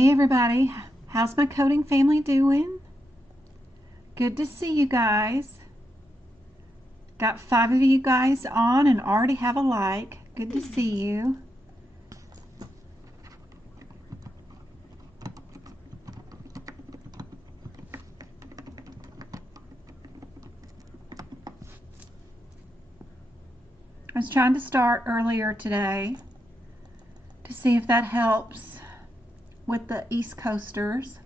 Hey everybody, how's my coding family doing? Good to see you guys. Got 5 of you guys on and already have a like. Good to see you. I was trying to start earlier today to see if that helps with the East Coasters.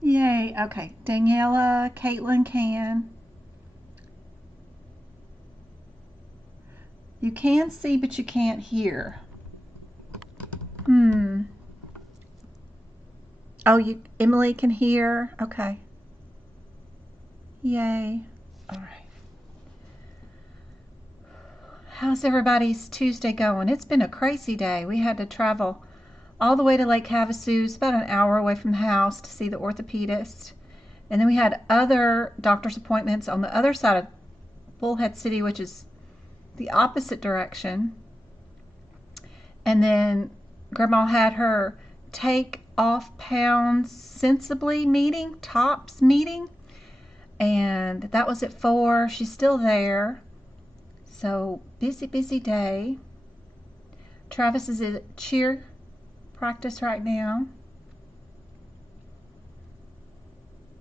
Yay, okay. Daniela, Caitlin can. You can see, but you can't hear. Oh, Emily can hear? Okay. Yay. All right. How's everybody's Tuesday going? It's been a crazy day. We had to travel all the way to Lake Havasu. It's about an hour away from the house to see the orthopedist. And then we had other doctor's appointments on the other side of Bullhead City, which is the opposite direction. And then Grandma had her take off pounds sensibly meeting, TOPS meeting. And that was at 4. She's still there. So busy day. Travis is at cheer practice right now.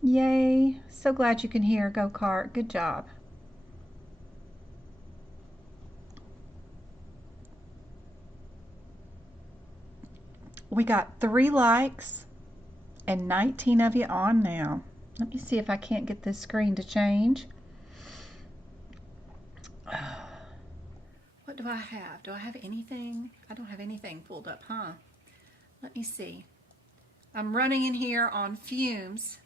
Yay. So glad you can hear. Go kart. Good job. We got 3 likes and 19 of you on now. Let me see if I can't get this screen to change. What do I have? Do I have anything? I don't have anything pulled up, huh? Let me see. I'm running in here on fumes.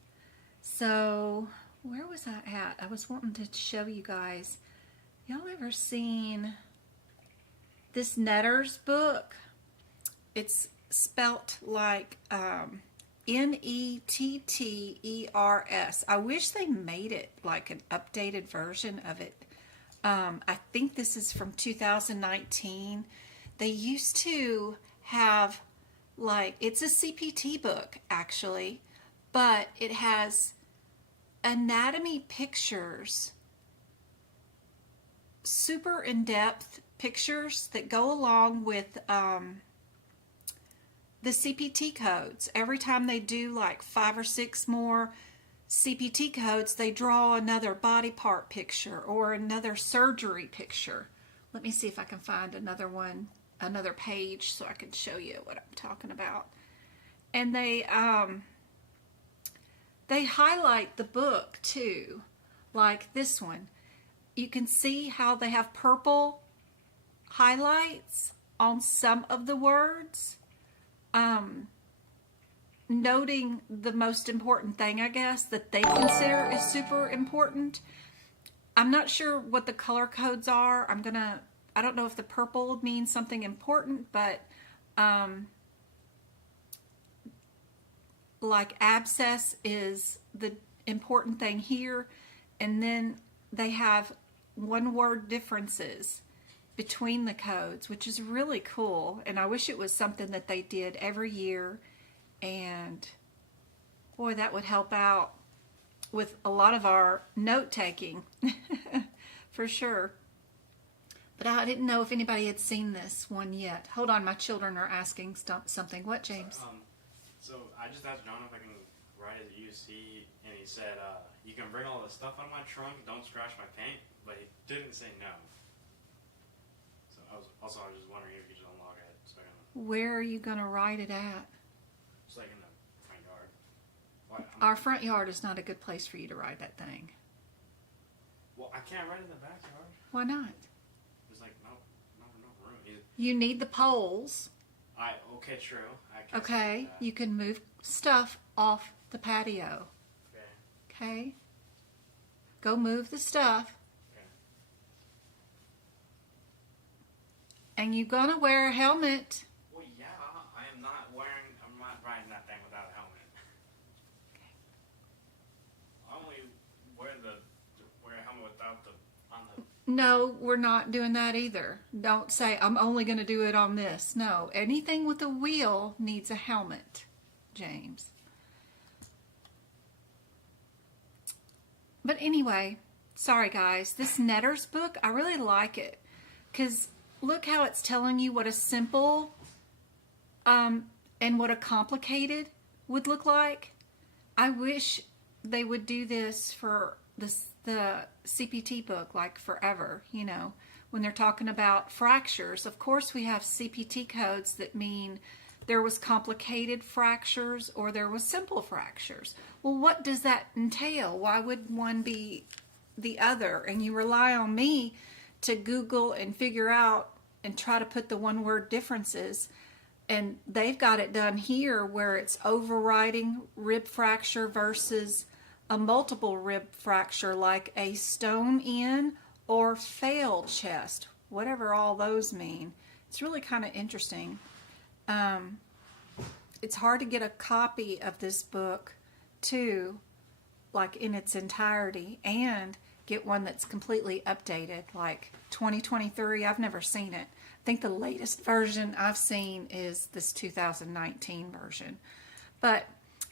So, where was I at? I was wanting to show you guys. Y'all ever seen this Netter's book? It's spelt like Netters. I wish they made it like an updated version of it. I think this is from 2019. They used to have like, it's a CPT book actually, but it has anatomy pictures, super in-depth pictures that go along with the CPT codes. Every time they do like 5 or 6 more CPT codes, they draw another body part picture or another surgery picture. Let me see if I can find another one, another page, so I can show you what I'm talking about. And they highlight the book too, like this one. You can see how they have purple highlights on some of the words, noting the most important thing, I guess, that they consider is super important. I'm not sure what the color codes are. I don't know if the purple means something important, but like abscess is the important thing here, and then they have 1-word differences between the codes, which is really cool, and I wish it was something that they did every year, and boy, that would help out with a lot of our note-taking for sure. But I didn't know if anybody had seen this one yet. Hold on, my children are asking something. What, James? So I just asked John if I can ride his UC, and he said, you can bring all the stuff out of my trunk, don't scratch my paint, but he didn't say no. So I was just wondering if you could just unlock it. So I can, Where are you going to ride it at? just like in the front yard. Our front yard is not a good place for you to ride that thing. Well, I can't ride in the backyard. Why not? There's like no room. You need the poles. Okay, true. I can Okay, see that. you can move stuff off the patio. Okay. Okay? Go move the stuff. Okay. And you're gonna wear a helmet. Well, yeah, I'm not riding that thing without a helmet. Okay. I only wear a helmet without on the. No, we're not doing that either. Don't say, I'm only going to do it on this. No, anything with a wheel needs a helmet, James. But anyway, sorry guys, this Netter's book, I really like it. Because look how it's telling you what a simple and what a complicated would look like. I wish they would do this for the CPT book, like forever, you know, when they're talking about fractures. Of course, we have CPT codes that mean there was complicated fractures or there was simple fractures. Well, what does that entail? Why would one be the other? And you rely on me to Google and figure out and try to put the one-word differences. And they've got it done here where it's overriding rib fracture versus a multiple rib fracture, like a stone in or failed chest, whatever all those mean. It's really kind of interesting. It's hard to get a copy of this book too, like in its entirety, and get one that's completely updated, like 2023. I've never seen it. I think the latest version I've seen is this 2019 version. But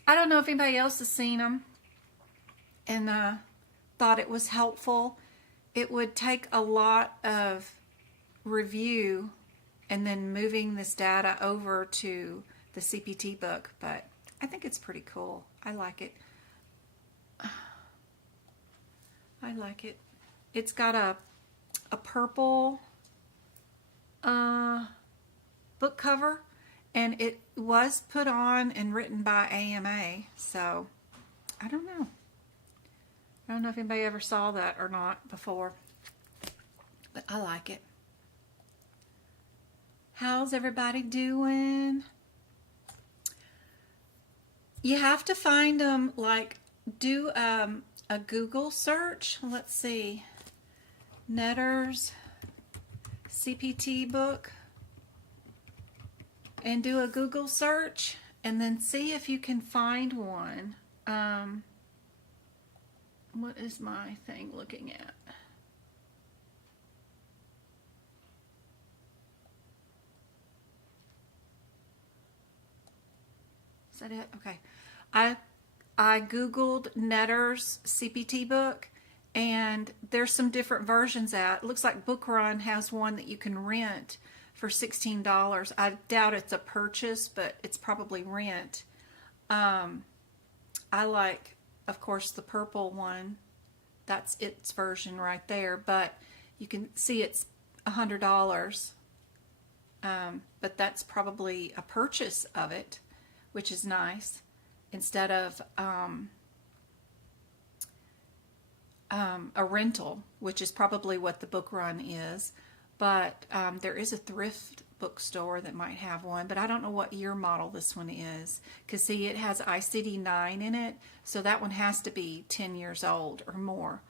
I don't know if anybody else has seen them and thought it was helpful. It would take a lot of review and then moving this data over to the CPT book, but I think it's pretty cool. I like it. I like it. It's got a purple book cover, and it was put on and written by AMA, so I don't know. I don't know if anybody ever saw that or not before, but I like it. How's everybody doing? You have to find them, like, do a Google search. Let's see. Netter's CPT book. And do a Google search and then see if you can find one. What is my thing looking at? Is that it? Okay. I Googled Netter's CPT book, and there's some different versions out. It looks like Book Run has one that you can rent for $16. I doubt it's a purchase, but it's probably rent. I like, of course, the purple one. That's its version right there, but you can see it's $100. But that's probably a purchase of it, which is nice, instead of a rental, which is probably what the Book Run is. But there is a thrift bookstore that might have one, but I don't know what year model this one is, because see, it has ICD-9 in it, so that one has to be 10 years old or more.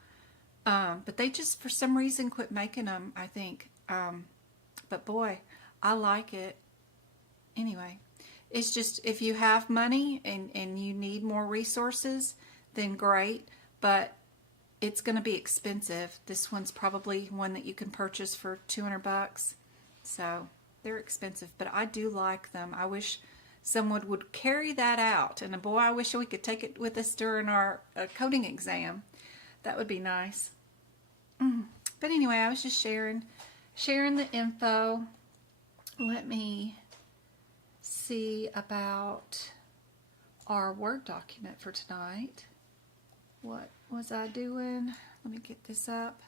But they just, for some reason, quit making them, I think. But boy, I like it. Anyway, it's just, if you have money and you need more resources, then great, but it's going to be expensive. This one's probably one that you can purchase for $200. So they're expensive, but I do like them. I wish someone would carry that out. And boy, I wish we could take it with us during our coding exam. That would be nice. But anyway, I was just sharing the info. Let me see about our Word document for tonight. What was I doing? Let me get this up.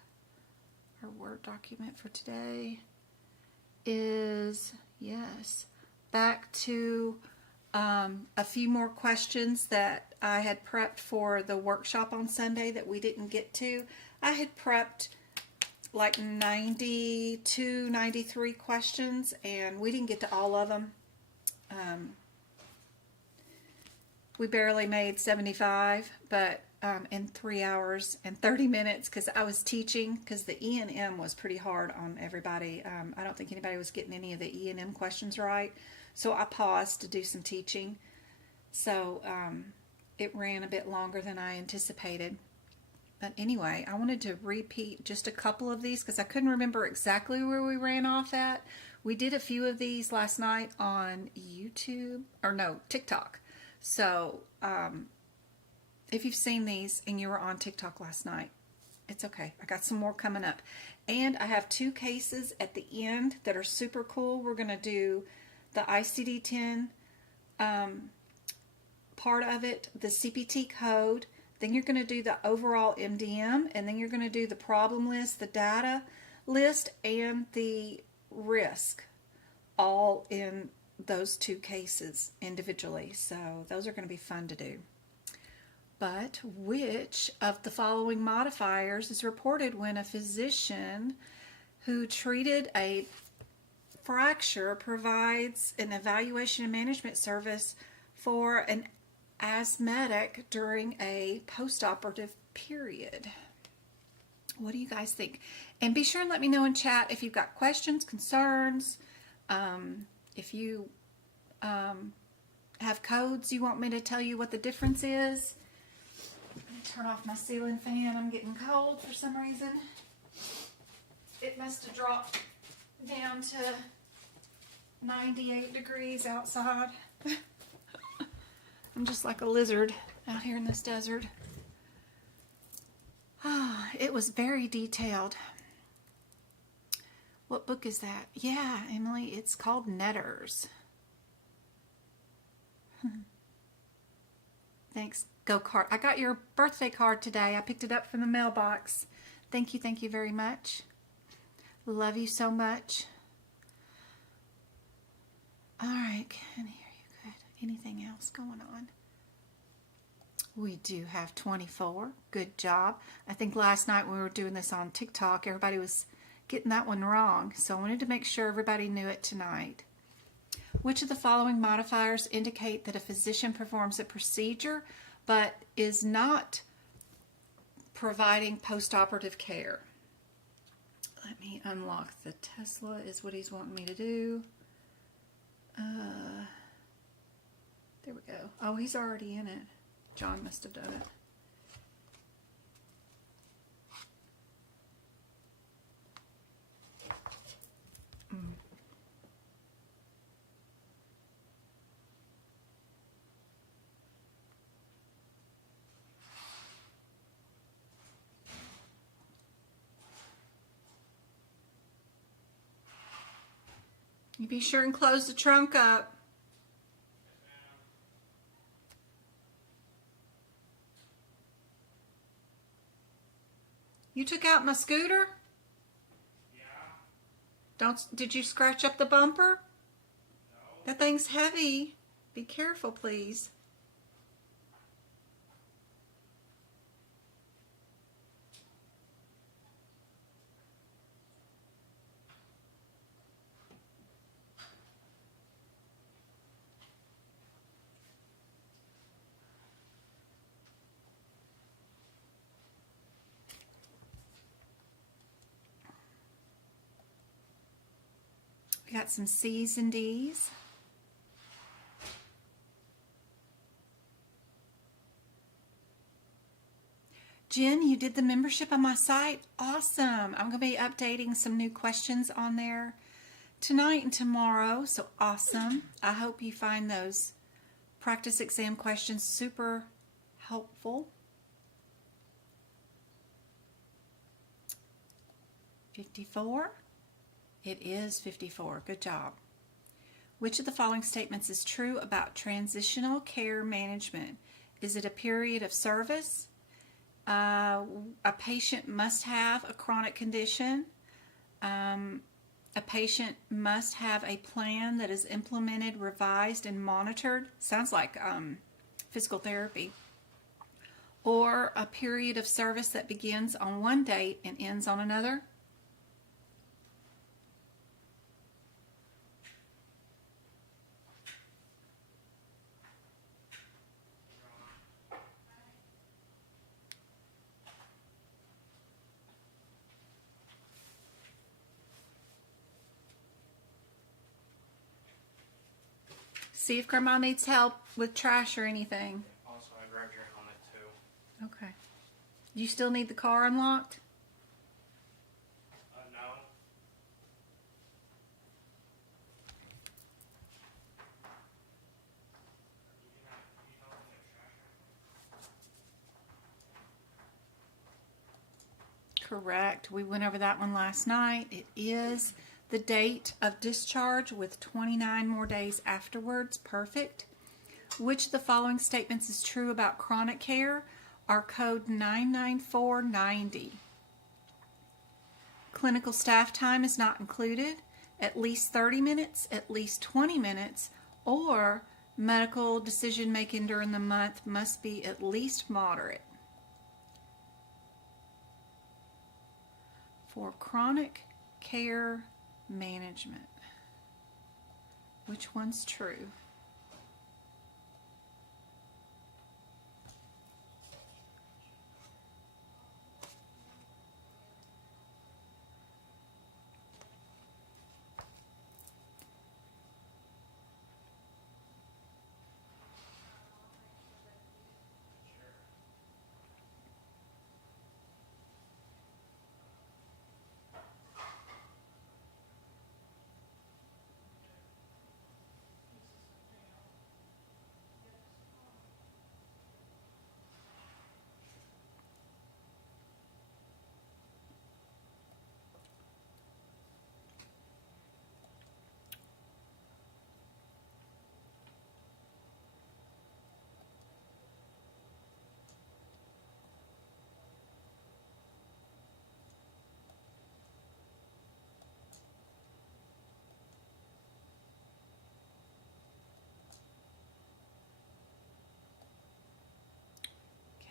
Our Word document for today is, yes, back to a few more questions that I had prepped for the workshop on Sunday that we didn't get to. I had prepped like 92, 93 questions, and we didn't get to all of them. We barely made 75, but in 3 hours and 30 minutes because I was teaching, because the E&M was pretty hard on everybody. I don't think anybody was getting any of the E&M questions right. So I paused to do some teaching. So it ran a bit longer than I anticipated. But anyway, I wanted to repeat just a couple of these because I couldn't remember exactly where we ran off at. We did a few of these last night on YouTube, or no, TikTok. So if you've seen these and you were on TikTok last night, it's okay. I got some more coming up. And I have 2 cases at the end that are super cool. We're going to do the ICD-10 part of it, the CPT code. Then you're going to do the overall MDM, and then you're going to do the problem list, the data list, and the risk, all in those 2 cases individually. So those are going to be fun to do. But which of the following modifiers is reported when a physician who treated a fracture provides an evaluation and management service for an asthmatic during a post-operative period? What do you guys think? And be sure and let me know in chat if you've got questions, concerns, if you have codes you want me to tell you what the difference is. Let me turn off my ceiling fan. I'm getting cold for some reason. It must have dropped down to 98 degrees outside. I'm just like a lizard out here in this desert. It was very detailed. What book is that? Yeah, Emily, it's called Netters. Thanks, Go Card. I got your birthday card today. I picked it up from the mailbox. Thank you very much. Love you so much. All right, can hear you good. Anything else going on? We do have 24. Good job. I think last night when we were doing this on TikTok, everybody was getting that one wrong. So I wanted to make sure everybody knew it tonight. Which of the following modifiers indicate that a physician performs a procedure but is not providing post-operative care? Let me unlock the Tesla is what he's wanting me to do. There we go. Oh, he's already in it. John must have done it. You be sure and close the trunk up. You took out my scooter? Yeah. Did you scratch up the bumper? No. That thing's heavy. Be careful, please. We got some C's and D's. Jen, you did the membership on my site. Awesome. I'm going to be updating some new questions on there tonight and tomorrow. So awesome. I hope you find those practice exam questions super helpful. 54. It is 54. Good job. Which of the following statements is true about transitional care management? Is it a period of service? A patient must have a chronic condition. A patient must have a plan that is implemented, revised, and monitored. Sounds like physical therapy. Or a period of service that begins on one date and ends on another. See if Grandma needs help with trash or anything. Also, I grabbed your helmet too. Okay. You still need the car unlocked? No. Correct. We went over that one last night. It is the date of discharge with 29 more days afterwards. Perfect. Which of the following statements is true about chronic care? Our code 99490. Clinical staff time is not included. At least 30 minutes, at least 20 minutes, or medical decision making during the month must be at least moderate. For chronic care management, which one's true?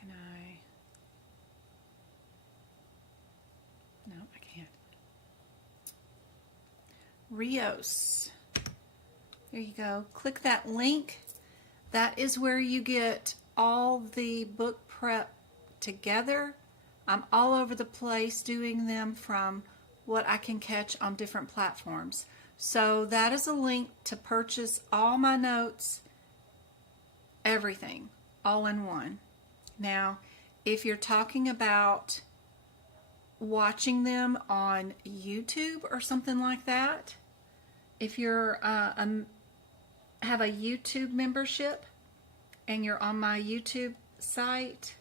Can I? No, I can't. Rios. There you go. Click that link. That is where you get all the book prep together. I'm all over the place doing them from what I can catch on different platforms. So that is a link to purchase all my notes, everything, all in one. Now, if you're talking about watching them on YouTube or something like that, if you're have a YouTube membership and you're on my YouTube site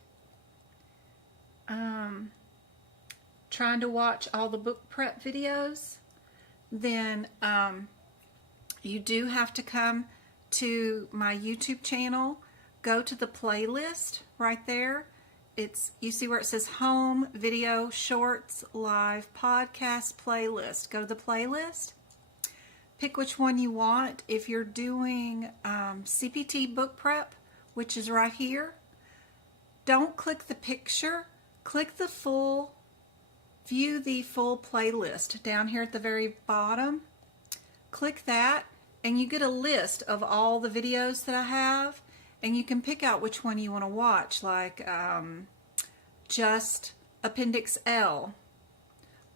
trying to watch all the book prep videos, then you do have to come to my YouTube channel, go to the playlist right there. You see where it says home, video, shorts, live, podcast, playlist. Go to the playlist. Pick which one you want. If you're doing CPT book prep, which is right here, don't click the picture. Click the full, view the full playlist down here at the very bottom. Click that and you get a list of all the videos that I have, and you can pick out which one you want to watch, like just Appendix L,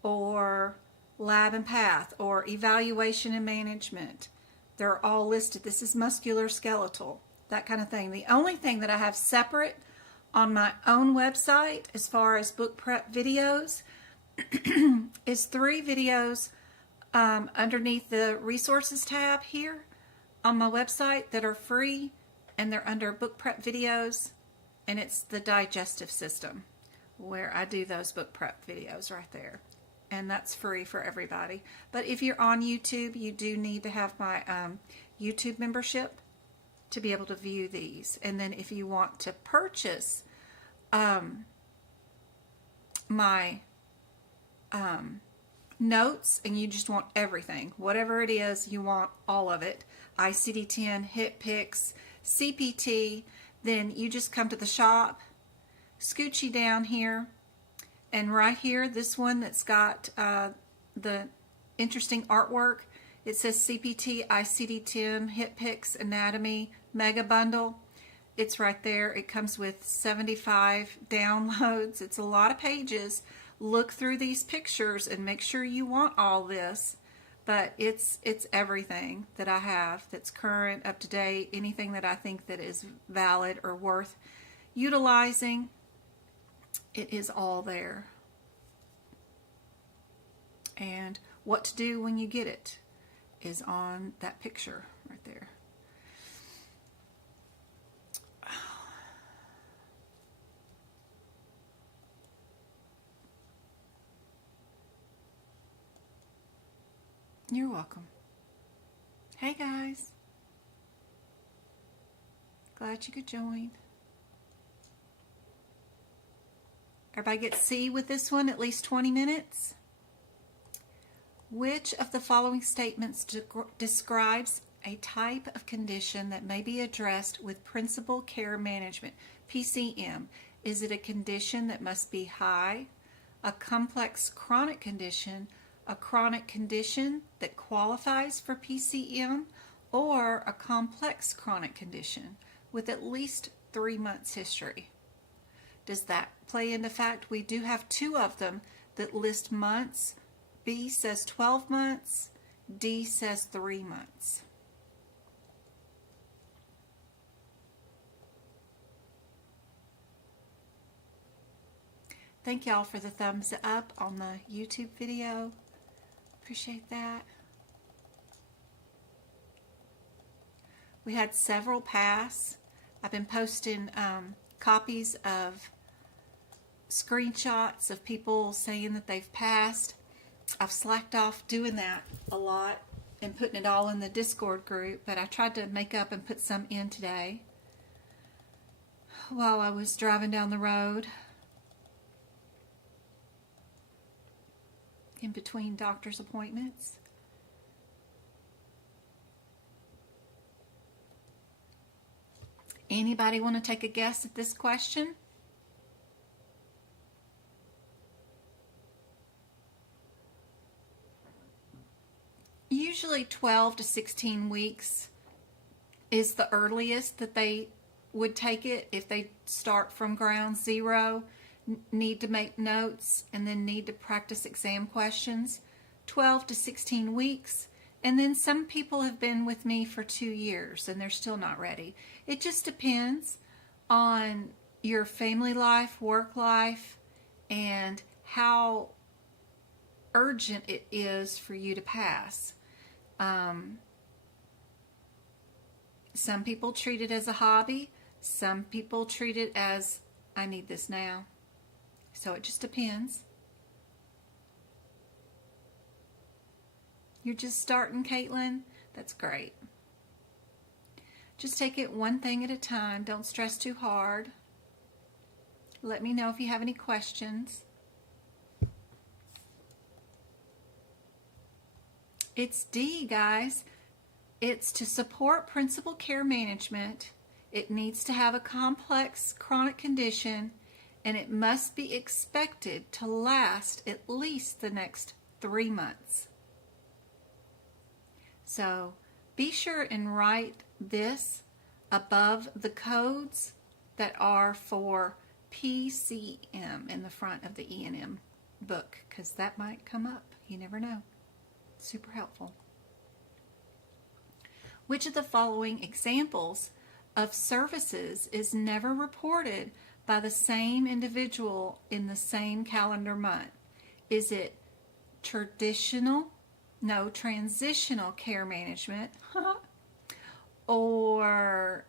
or Lab and Path, or Evaluation and Management. They're all listed. This is musculoskeletal, that kind of thing. The only thing that I have separate on my own website as far as book prep videos is 3 videos underneath the resources tab here on my website that are free, and they're under book prep videos, and it's the digestive system where I do those book prep videos right there, and that's free for everybody. But if you're on YouTube, you do need to have my YouTube membership to be able to view these. And then if you want to purchase my notes, and you just want everything, whatever it is, you want all of it, ICD-10, hip picks, CPT, then you just come to the shop, scoochie down here, and right here, this one that's got the interesting artwork, it says CPT, ICD-10, hip picks, anatomy, mega bundle. It's right there. It comes with 75 downloads. It's a lot of pages. Look through these pictures and make sure you want all this but it's everything that I have that's current, up to date, anything that I think that is valid or worth utilizing. It is all there. And what to do when you get it is on that picture right there. You're welcome. Hey guys. Glad you could join. Everybody get C with this one, at least 20 minutes. Which of the following statements describes a type of condition that may be addressed with principal care management, PCM? Is it a condition that must be high, a complex chronic condition, a chronic condition that qualifies for PCM, or a complex chronic condition with at least 3 months history? Does that play into fact? We do have 2 of them that list months. B says 12 months, D says 3 months. Thank y'all for the thumbs up on the YouTube video. Appreciate that. We had several pass. I've been posting copies of screenshots of people saying that they've passed. I've slacked off doing that a lot and putting it all in the Discord group, but I tried to make up and put some in today while I was driving down the road in between doctor's appointments. Anybody want to take a guess at this question? Usually 12 to 16 weeks is the earliest that they would take it if they start from ground zero, need to make notes, and then need to practice exam questions. 12 to 16 weeks. And then some people have been with me for 2 years and they're still not ready. It just depends on your family life, work life, and how urgent it is for you to pass. Some people treat it as a hobby. Some people treat it as, I need this now. So it just depends. You're just starting, Caitlin? That's great. Just take it one thing at a time. Don't stress too hard. Let me know if you have any questions. It's D, guys. It's to support principal care management. It needs to have a complex chronic condition, and it must be expected to last at least the next 3 months. So be sure and write this above the codes that are for PCM in the front of the E&M book, because that might come up. You never know. Super helpful. Which of the following examples of services is never reported by the same individual in the same calendar month? Is it transitional care management, or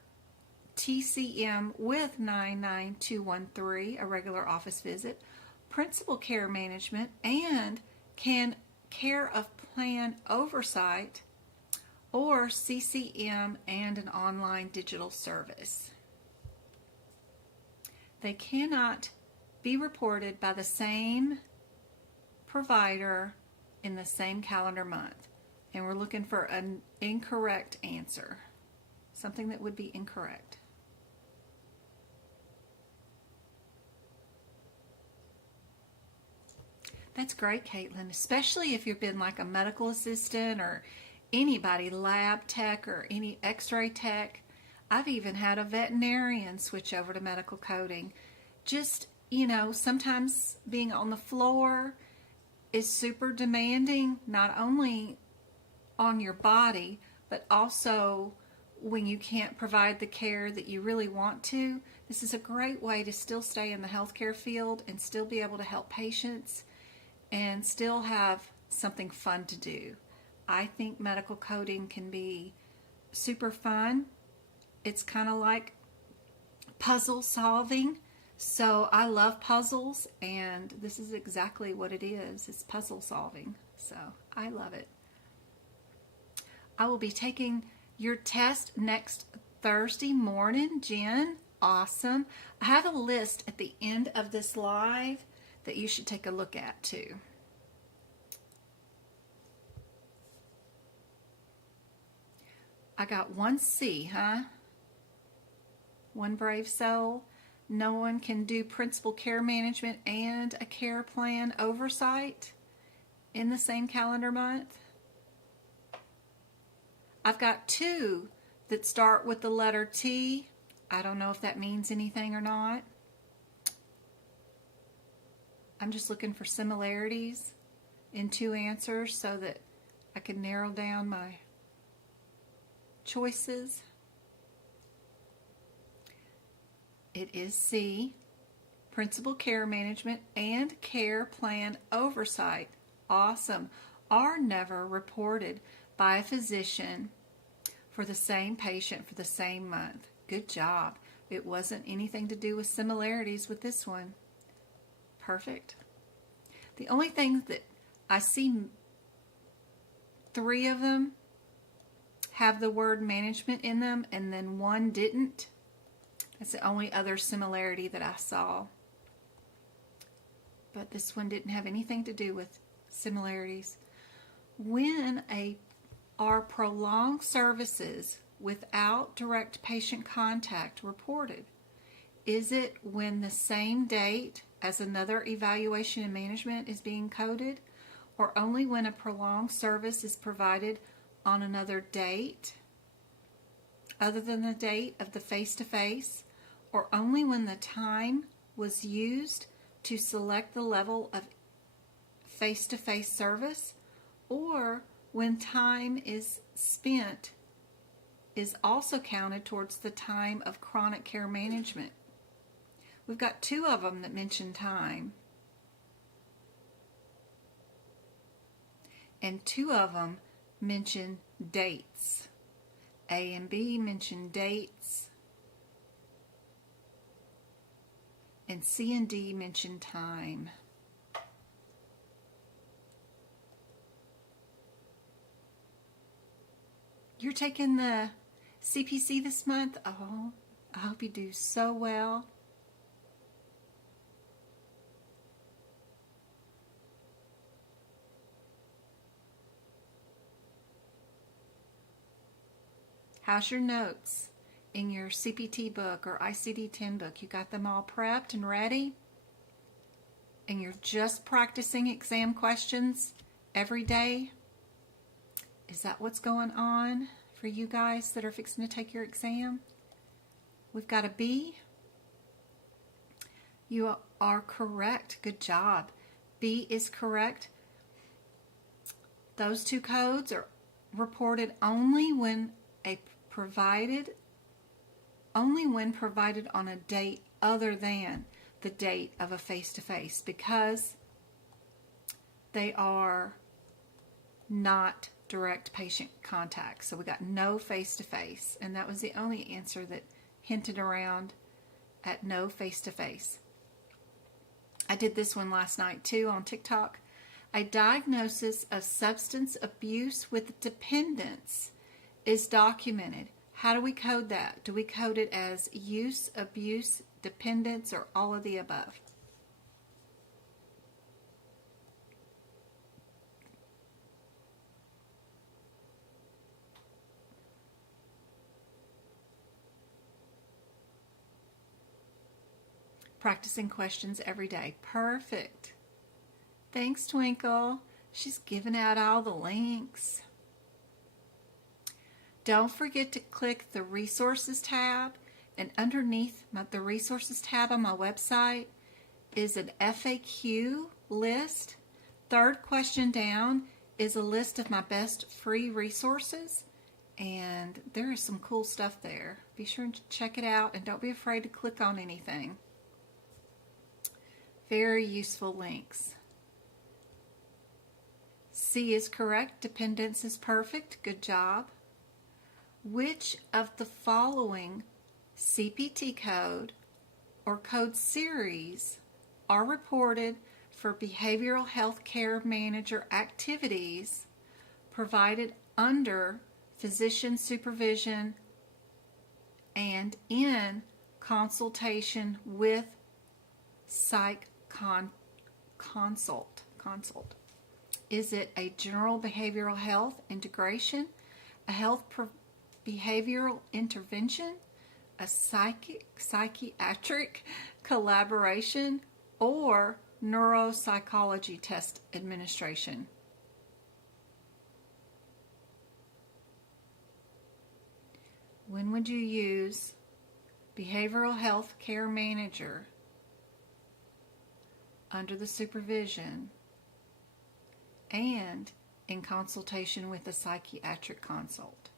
TCM with 99213, a regular office visit, principal care management, and care of plan oversight, or CCM and an online digital service? They cannot be reported by the same provider in the same calendar month. And we're looking for an incorrect answer. Something that would be incorrect. That's great, Caitlin, especially if you've been like a medical assistant or anybody, lab tech or any x-ray tech. I've even had a veterinarian switch over to medical coding. Just, sometimes being on the floor is super demanding, not only on your body, but also when you can't provide the care that you really want to, this is a great way to still stay in the healthcare field and still be able to help patients and still have something fun to do. I think medical coding can be super fun. It's kind of like puzzle solving. So I love puzzles, and this is exactly what it is. It's puzzle solving. So I love it. I will be taking your test next Thursday morning, Jen. Awesome. I have a list at the end of this live that you should take a look at too. I got 1C, huh? One brave soul. No one can do principal care management and a care plan oversight in the same calendar month. I've got 2 that start with the letter T. I don't know if that means anything or not. I'm just looking for similarities in 2 answers so that I can narrow down my choices. It is C, principal care management and care plan oversight. Awesome. Are never reported by a physician for the same patient for the same month. Good job. It wasn't anything to do with similarities with this one. Perfect. The only thing that I see 3 of them have the word management in them and then 1 didn't. That's the only other similarity that I saw. But this one didn't have anything to do with similarities. When are prolonged services without direct patient contact reported? Is it when the same date as another evaluation and management is being coded, or only when a prolonged service is provided on another date other than the date of the face-to-face, or only when the time was used to select the level of face-to-face service, or when time is spent is also counted towards the time of chronic care management. We've got 2 of them that mention time, and 2 of them mention dates. A and B mention dates, and C and D mention time. You're taking the CPC this month? Oh, I hope you do so well. How's your notes in your CPT book or ICD-10 book? You got them all prepped and ready? And you're just practicing exam questions every day? Is that what's going on for you guys that are fixing to take your exam? We've got a B. You are correct. Good job. B is correct. Those 2 codes are reported only when provided on a date other than the date of a face-to-face, because they are not direct patient contact. So we got no face-to-face, and that was the only answer that hinted around at no face-to-face. I did this one last night too on TikTok. A diagnosis of substance abuse with dependence is documented. How do we code that? Do we code it as use, abuse, dependence, or all of the above? Practicing questions every day. Perfect. Thanks, Twinkle. She's giving out all the links. Don't forget to click the Resources tab, and underneath the Resources tab on my website is an FAQ list. 3rd question down is a list of my best free resources, and there is some cool stuff there. Be sure to check it out and don't be afraid to click on anything. Very useful links. C is correct. Dependence is perfect. Good job. Which of the following CPT code or code series are reported for behavioral health care manager activities provided under physician supervision and in consultation with psych consult? Is it a general behavioral health integration, a health behavioral intervention, a psychiatric collaboration, or neuropsychology test administration? When would you use behavioral health care manager under the supervision and in consultation with a psychiatric consult?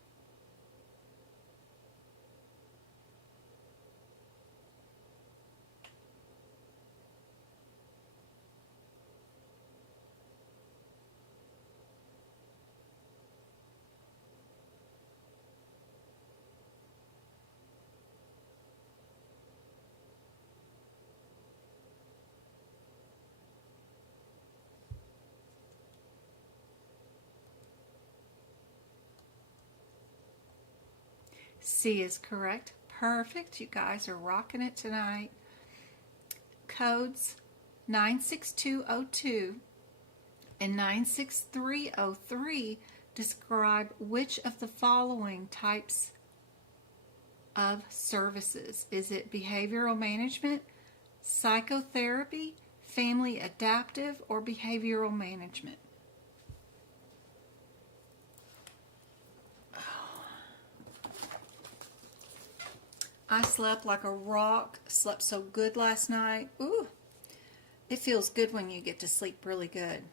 C is correct. Perfect. You guys are rocking it tonight. Codes 96202 and 96303 describe which of the following types of services. Is it behavioral management, psychotherapy, family adaptive, or behavioral management? I slept like a rock. Slept so good last night. Ooh, it feels good when you get to sleep really good.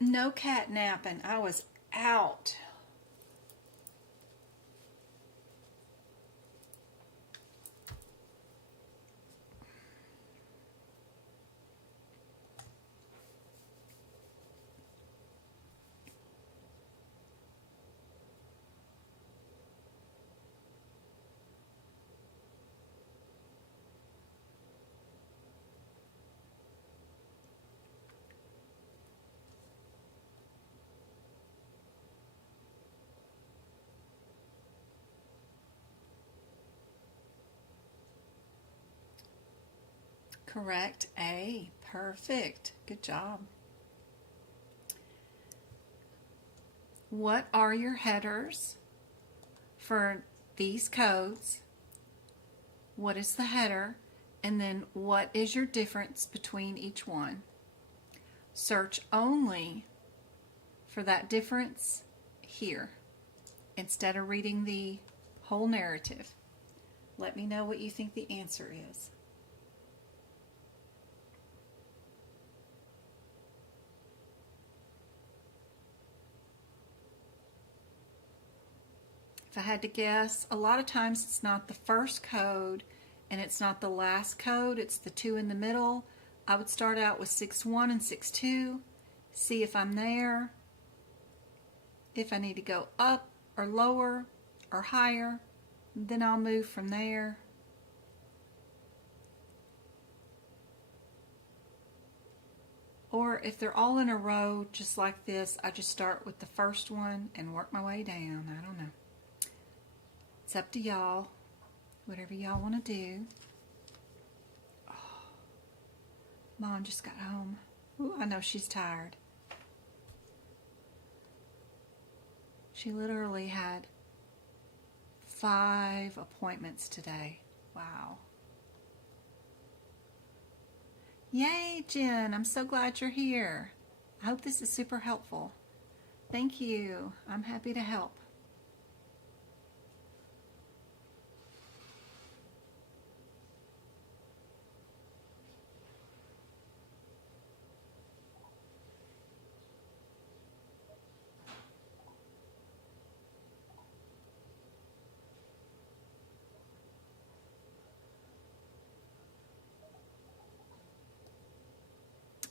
No cat napping. I was out. Correct. A. Perfect. Good job. What are your headers for these codes? What is the header? And then what is your difference between each one? Search only for that difference here instead of reading the whole narrative. Let me know what you think the answer is. If I had to guess, a lot of times it's not the first code and it's not the last code, it's the two in the middle. I would start out with 6-1 and 6-2, see if I'm there, if I need to go up or lower or higher, then I'll move from there. Or if they're all in a row just like this, I just start with the first one and work my way down. I don't know. It's up to y'all, whatever y'all want to do. Oh, Mom just got home. Ooh, I know she's tired. She literally had 5 appointments today. Wow. Yay, Jen. I'm so glad you're here. I hope this is super helpful. Thank you. I'm happy to help.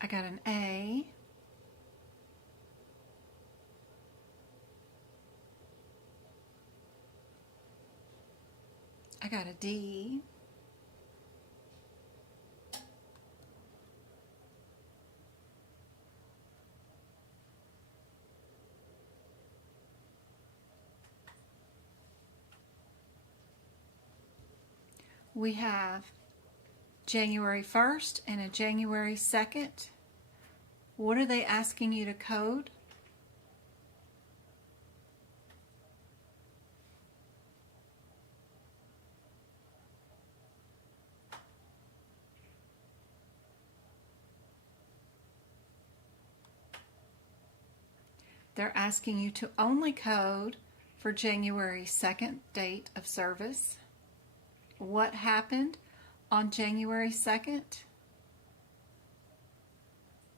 I got an A. I got a D. We have January 1st and a January 2nd. What are they asking you to code? They're asking you to only code for January 2nd date of service. What happened on January 2nd?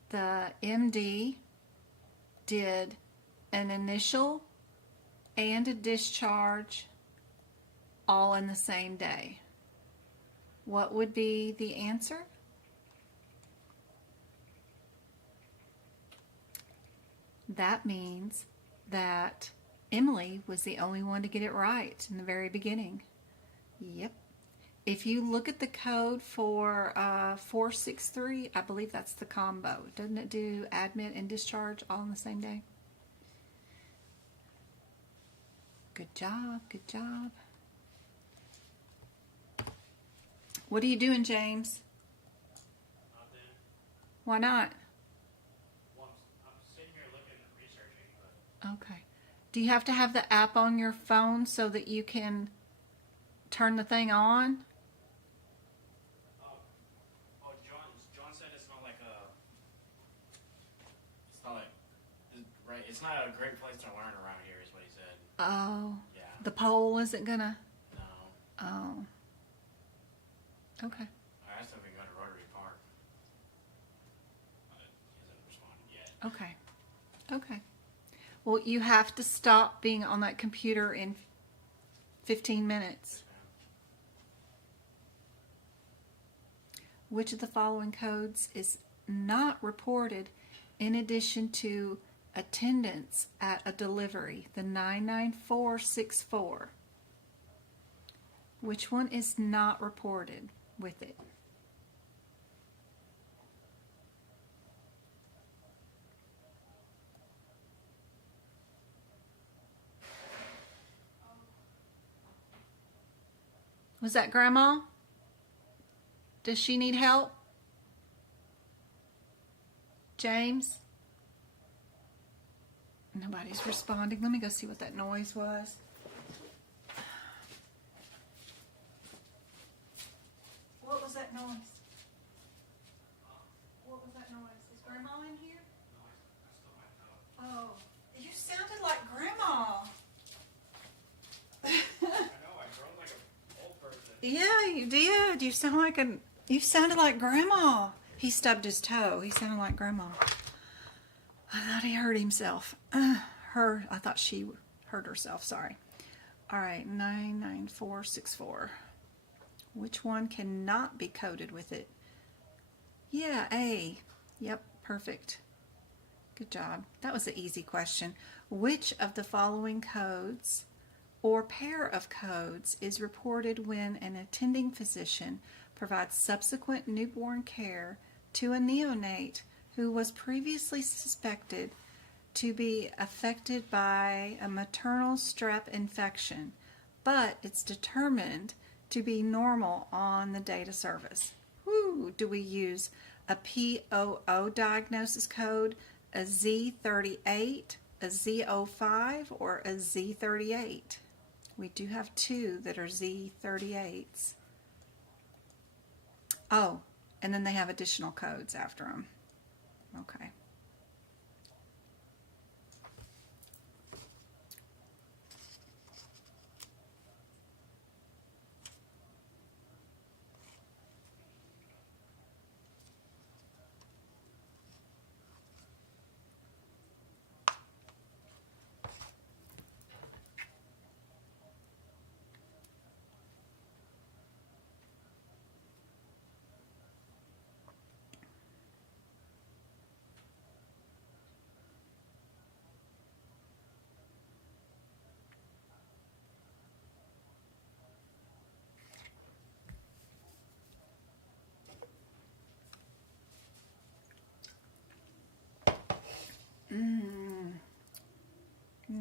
The MD did an initial and a discharge all in the same day. What would be the answer? That means that Emily was the only one to get it right in the very beginning. Yep. If you look at the code for 463, I believe that's the combo. Doesn't it do admit and discharge all on the same day? Good job, good job. What are you doing, James? Nothing. Why not? Well, I'm sitting here looking and researching, but Okay. Do you have to have the app on your phone so that you can turn the thing on? John said it's not like right. It's not a great place to learn around here, is what he said. Oh. Yeah. The poll isn't gonna. No. Oh. Okay. I asked him if we can go to Rotary Park, but he hasn't responded yet. Okay. Okay. Well, you have to stop being on that computer in 15 minutes. Yes, ma'am. Which of the following codes is not reported in addition to attendance at a delivery? The 99464. Which one is not reported with it? Was that Grandma? Does she need help? James? Nobody's responding. Let me go see what that noise was. What was that noise? What was that noise? Is Grandma in here? Oh, you sounded like Grandma. I know. I grown like an old person. Yeah, you did. You sounded like Grandma. He stubbed his toe. He sounded like Grandma. I thought he hurt himself. I thought she hurt herself. Sorry. All right, 99464. Which one cannot be coded with it? Yeah, A. Yep, perfect. Good job. That was an easy question. Which of the following codes or pair of codes is reported when an attending physician provides subsequent newborn care to a neonate who was previously suspected to be affected by a maternal strep infection, but it's determined to be normal on the date of service? Whoo, do we use a POO diagnosis code, a Z38, a Z05, or a Z38? We do have two that are Z38s. Oh, and then they have additional codes after them. Okay.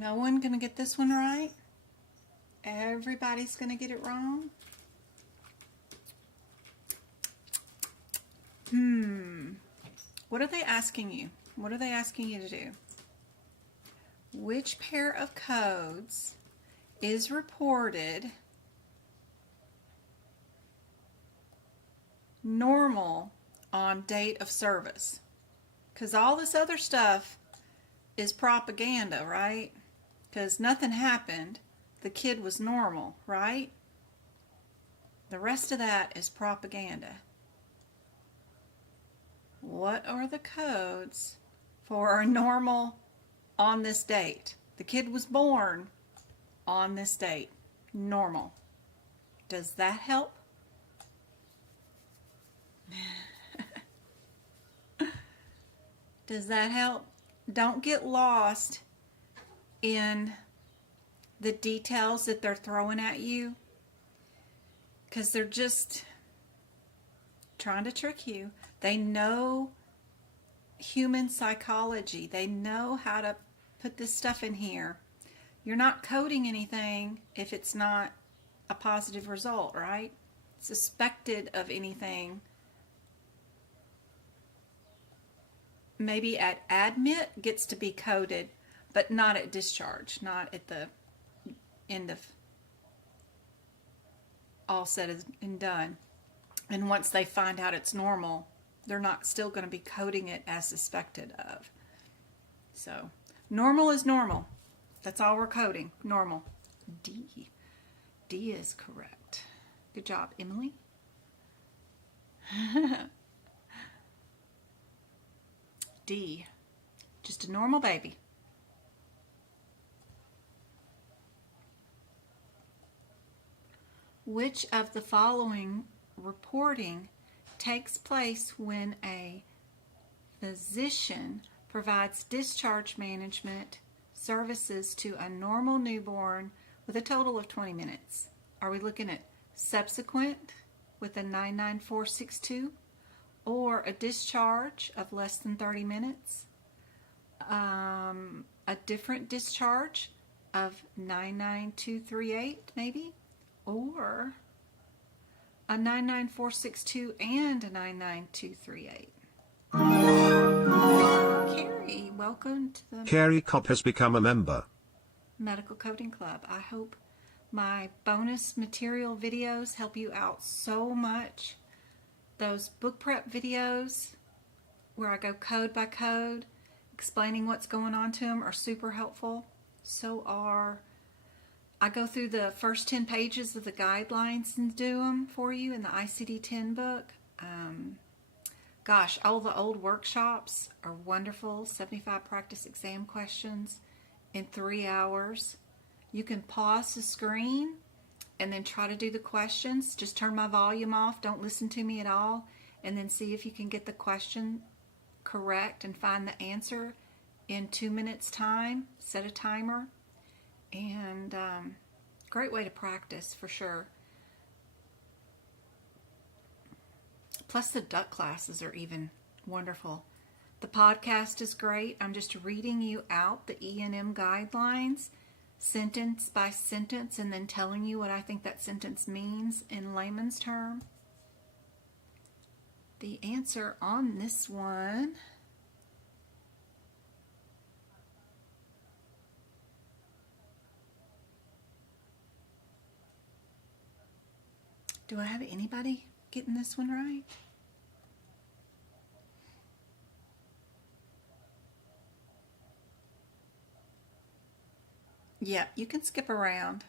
No one gonna get this one right? Everybody's gonna get it wrong? What are they asking you? What are they asking you to do? Which pair of codes is reported normal on date of service? Because all this other stuff is propaganda, right? Because nothing happened. The kid was normal, right? The rest of that is propaganda. What are the codes for a normal on this date? The kid was born on this date. Normal. Does that help? Does that help? Don't get lost in the details that they're throwing at you, because they're just trying to trick you. They know human psychology. They know how to put this stuff in here. You're not coding anything if it's not a positive result, right? Suspected of anything. Maybe at admit gets to be coded, but not at discharge, not at the end of all said and done. And once they find out it's normal, they're not still going to be coding it as suspected of. So, normal is normal. That's all we're coding. Normal. D. D is correct. Good job, Emily. D. Just a normal baby. Which of the following reporting takes place when a physician provides discharge management services to a normal newborn with a total of 20 minutes? Are we looking at subsequent with a 99462 or a discharge of less than 30 minutes? A different discharge of 99238 maybe? Or a 99462 and a 99238. Carrie, welcome to the Carrie Kopp has become a member. Medical Coding Club. I hope my bonus material videos help you out so much. Those book prep videos where I go code by code, explaining what's going on to them, are super helpful. I go through the first 10 pages of the guidelines and do them for you in the ICD-10 book. Gosh, all the old workshops are wonderful. 75 practice exam questions in 3 hours. You can pause the screen and then try to do the questions. Just turn my volume off. Don't listen to me at all. And then see if you can get the question correct and find the answer in 2 minutes time. Set a timer. And great way to practice for sure. Plus the duck classes are even wonderful. The podcast is great. I'm just reading you out the E&M guidelines sentence by sentence and then telling you what I think that sentence means in layman's term. The answer on this one do I have anybody getting this one right? Yeah, you can skip around.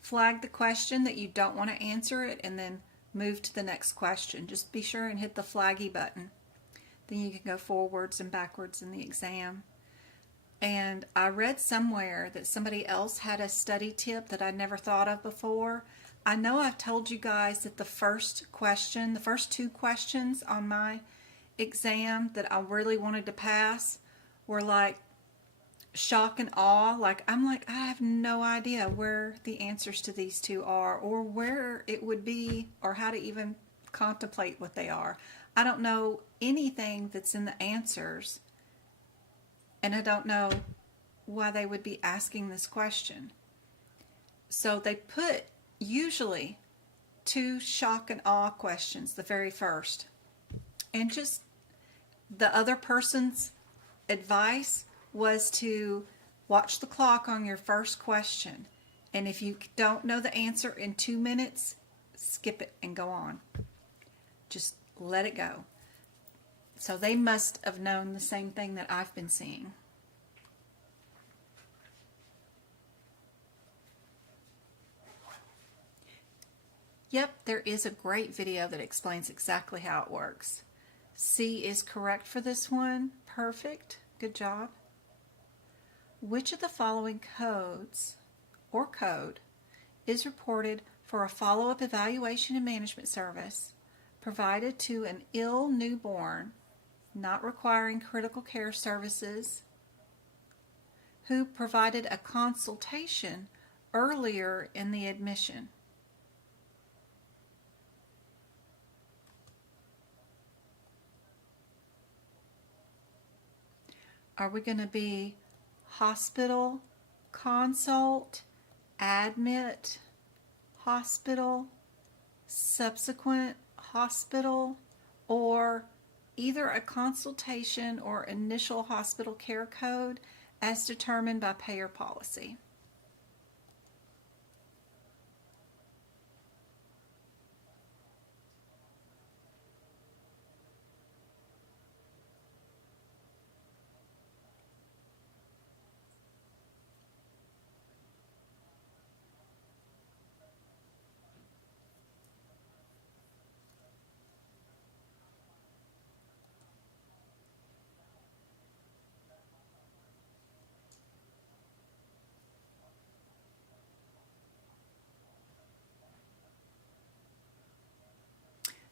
Flag the question that you don't want to answer it and then move to the next question. Just be sure and hit the flaggy button. Then you can go forwards and backwards in the exam. And I read somewhere that somebody else had a study tip that I'd never thought of before. I know I've told you guys that the first two questions on my exam that I really wanted to pass were like shock and awe. I have no idea where the answers to these two are or where it would be or how to even contemplate what they are. I don't know anything that's in the answers and I don't know why they would be asking this question. So they put usually 2 shock and awe questions, the very first. And just the other person's advice was to watch the clock on your first question. And if you don't know the answer in 2 minutes, skip it and go on. Just let it go. So they must have known the same thing that I've been seeing. Yep, there is a great video that explains exactly how it works. C is correct for this one. Perfect. Good job. Which of the following codes or code is reported for a follow-up evaluation and management service provided to an ill newborn not requiring critical care services who provided a consultation earlier in the admission? Are we going to be hospital, consult, admit, hospital, subsequent hospital, or either a consultation or initial hospital care code as determined by payer policy?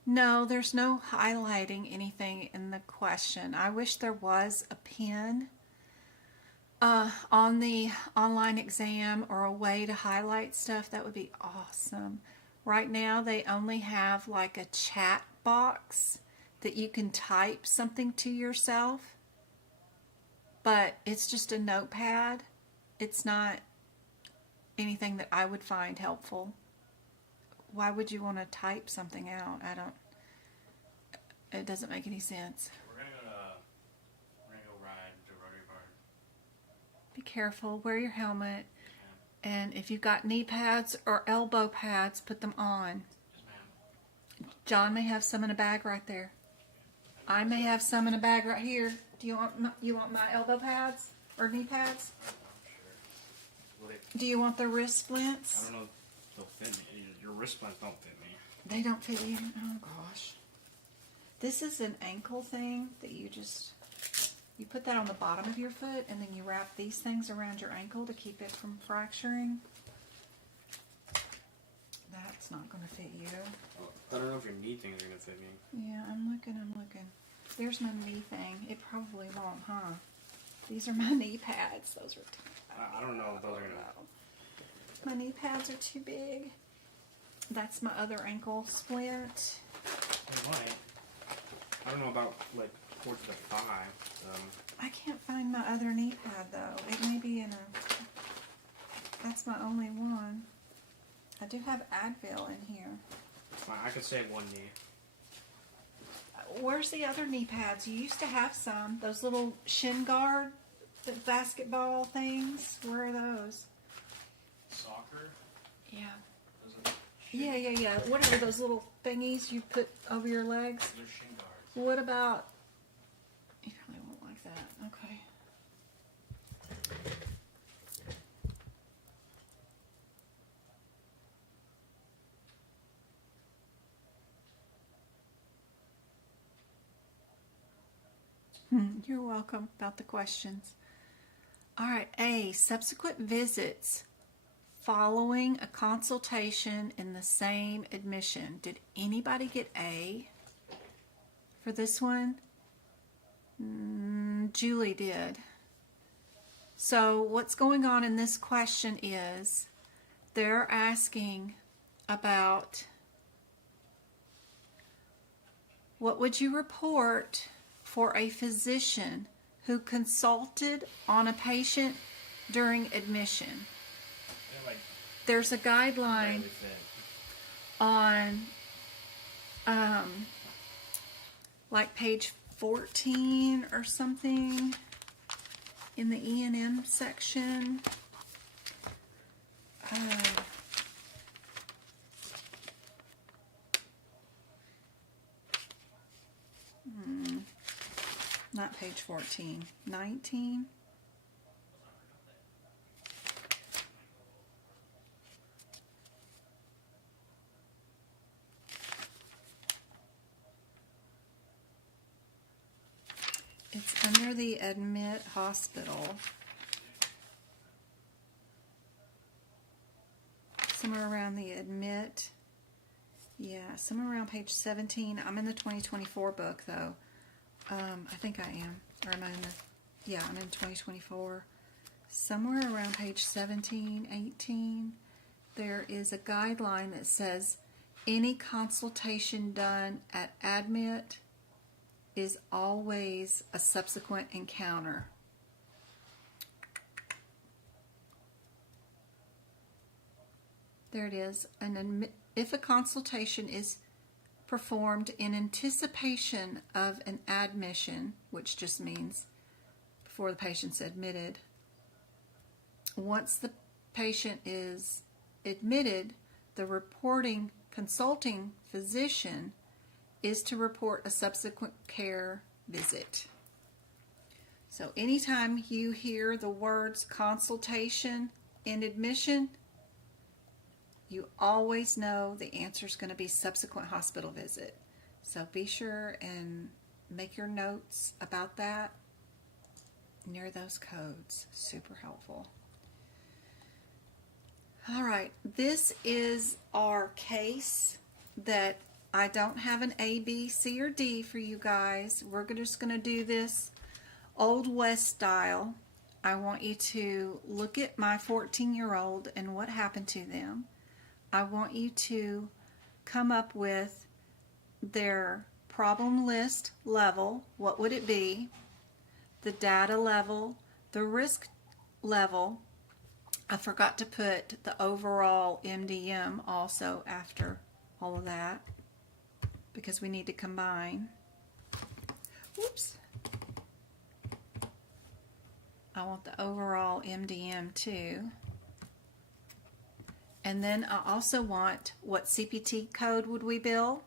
No, there's no highlighting anything in the question. I wish there was a pen on the online exam or a way to highlight stuff. That would be awesome. Right now they only have like a chat box that you can type something to yourself, but it's just a notepad. It's not anything that I would find helpful. Why would you want to type something out? It doesn't make any sense. We're gonna go ride the Rotary Park. Be careful, wear your helmet, and if you've got knee pads or elbow pads, put them on. Yes, ma'am. John may have some in a bag right there. I may have some in a bag right here. Do you want my elbow pads or knee pads? I'm sure. Do you want the wrist I splints? don't know if they'll fit me. Your wristbands don't fit me. They don't fit you? Oh gosh. This is an ankle thing that you put that on the bottom of your foot and then you wrap these things around your ankle to keep it from fracturing. That's not going to fit you. I don't know if your knee things are gonna fit me. Yeah, I'm looking. There's my knee thing. It probably won't, huh? These are my knee pads. Those are I don't know if those are gonna. my knee pads are too big. That's my other ankle splint. They might. I don't know about like towards the thigh. I can't find my other knee pad though. It may be in a. That's my only one. I do have Advil in here. I could save one knee. Where's the other knee pads? You used to have some. Those little shin guard basketball things. Where are those? Soccer. Yeah. Those are Yeah. Whatever those little thingies you put over your legs. they're shin guards. What about? You probably won't like that. Okay. You're welcome about the questions. All right, A, subsequent visits following a consultation in the same admission. Did anybody get A for this one? Julie did. So what's going on in this question is they're asking about what would you report for a physician who consulted on a patient during admission. They're like There's a guideline barely fit. on like page 14 or something in the E&M section. Not page 14, 19. It's under the admit hospital. Somewhere around the admit. Yeah, somewhere around page 17. I'm in the 2024 book though. I think I am. Or am I in the... Yeah, I'm in 2024. Somewhere around page 17, 18, there is a guideline that says any consultation done at admit is always a subsequent encounter. There it is. If a consultation is performed in anticipation of an admission, which just means before the patient's admitted, once the patient is admitted, the reporting consulting physician is to report a subsequent care visit. So anytime you hear the words consultation in admission, you always know the answer is going to be subsequent hospital visit. So be sure and make your notes about that near those codes. Super helpful. All right, this is our case that I don't have an A, B, C, or D for you guys. We're just going to do this Old West style. I want you to look at my 14-year-old and what happened to them. I want you to come up with their problem list level. What would it be? The data level, the risk level. I forgot to put the overall MDM also after all of that because we need to combine. Whoops. I want the overall MDM too. And then I also want what CPT code would we bill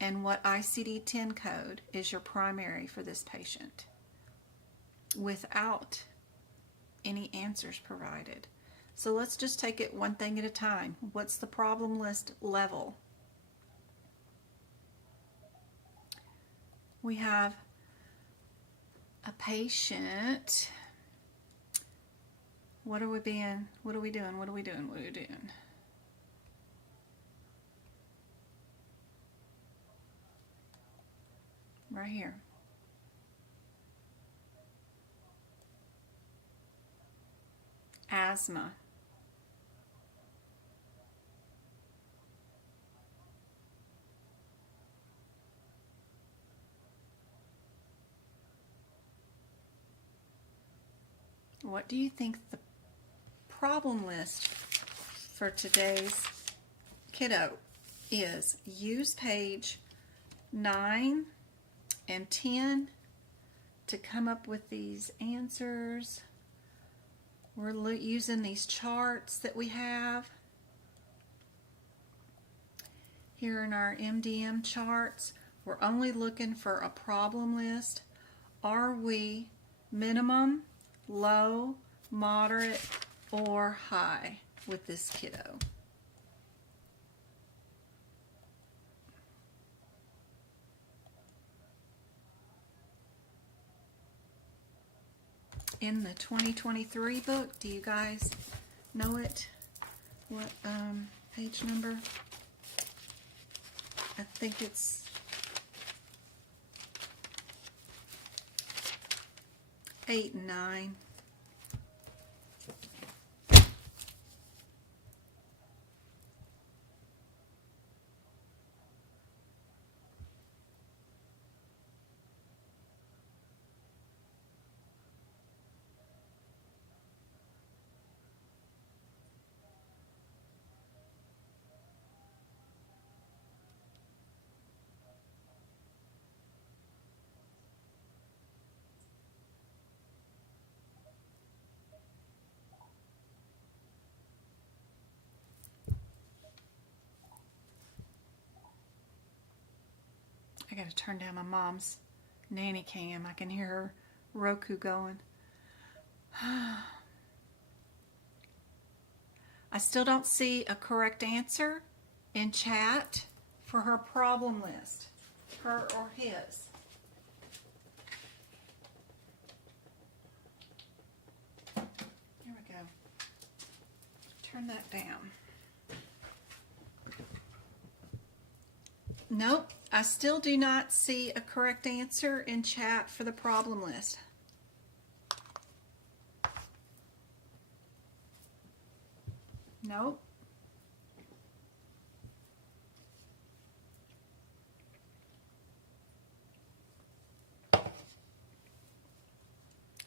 and what ICD-10 code is your primary for this patient without any answers provided. So let's just take it one thing at a time. What's the problem list level? We have a patient. What are we doing? What are we doing? Right here. Asthma. What do you think the problem list for today's kiddo is? Use page 9 and 10 to come up with these answers. We're using these charts that we have here in our MDM charts. We're only looking for a problem list. Are we minimum, low, moderate, or high with this kiddo? In the 2023 book, do you guys know it? What page number? I think it's 8 and 9. got to turn down my mom's nanny cam. I can hear her Roku going. I still don't see a correct answer in chat for her problem list, her or his. Here we go. Turn that down. Nope, I still do not see a correct answer in chat for the problem list. Nope.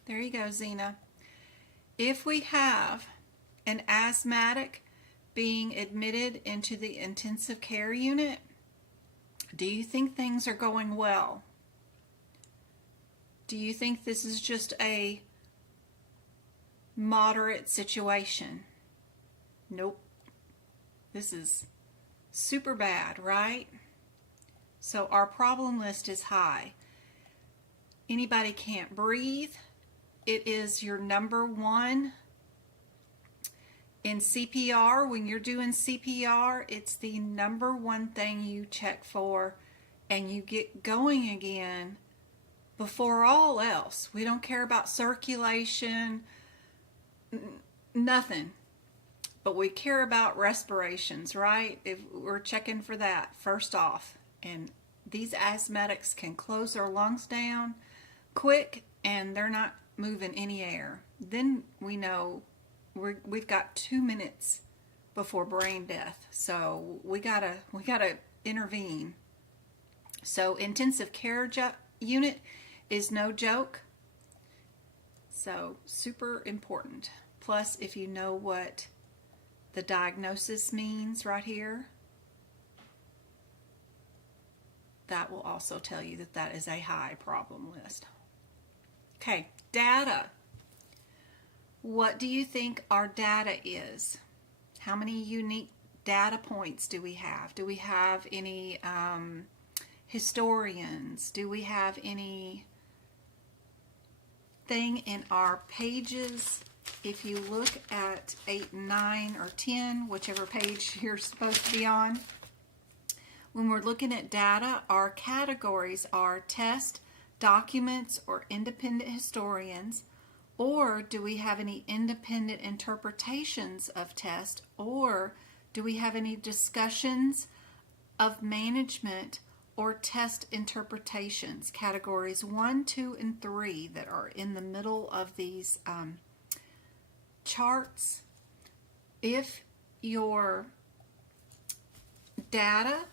There you go, Zena. If we have an asthmatic being admitted into the intensive care unit, do you think things are going well? Do you think this is just a moderate situation? Nope. This is super bad, right? So our problem list is high. Anybody can't breathe. It is your number one. In CPR, when you're doing CPR, it's the number one thing you check for, and you get going again before all else. We don't care about circulation, nothing. But we care about respirations, right? If we're checking for that first off. And these asthmatics can close their lungs down quick, and they're not moving any air. Then we know we've got 2 minutes before brain death, so we gotta intervene. So intensive care unit is no joke. So super important. Plus, if you know what the diagnosis means right here, that will also tell you that that is a high problem list. Okay, data. What do you think our data is? How many unique data points do we have? Do we have any historians? Do we have any thing in our pages? If you look at 8, 9, or 10, whichever page you're supposed to be on, when we're looking at data, our categories are test, documents, or independent historians. Or do we have any independent interpretations of test? Or do we have any discussions of management or test interpretations? Categories 1, 2, and 3 that are in the middle of these charts. If your data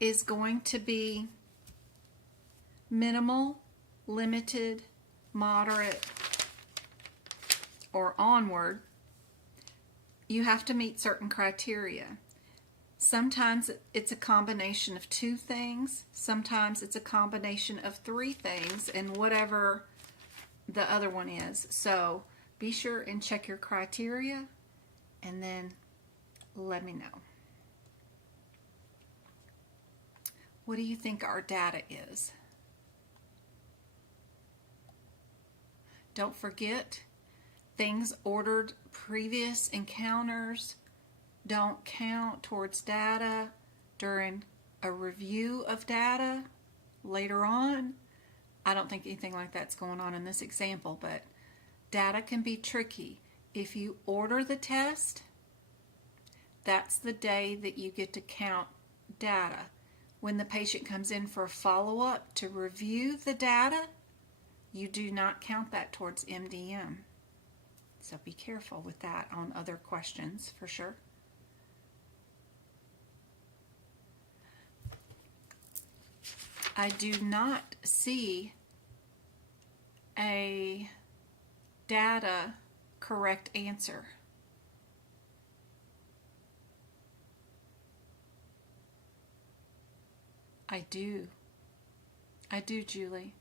is going to be minimal, limited, moderate, or onward, you have to meet certain criteria. Sometimes it's a combination of 2 things. Sometimes it's a combination of 3 things, and whatever the other one is. So be sure and check your criteria, and then let me know. What do you think our data is? Don't forget, things ordered previous encounters don't count towards data during a review of data later on. I don't think anything like that's going on in this example, but data can be tricky. If you order the test, that's the day that you get to count data. When the patient comes in for a follow-up to review the data, you do not count that towards MDM. So be careful with that on other questions for sure. I do not see a data correct answer. I do, Julie.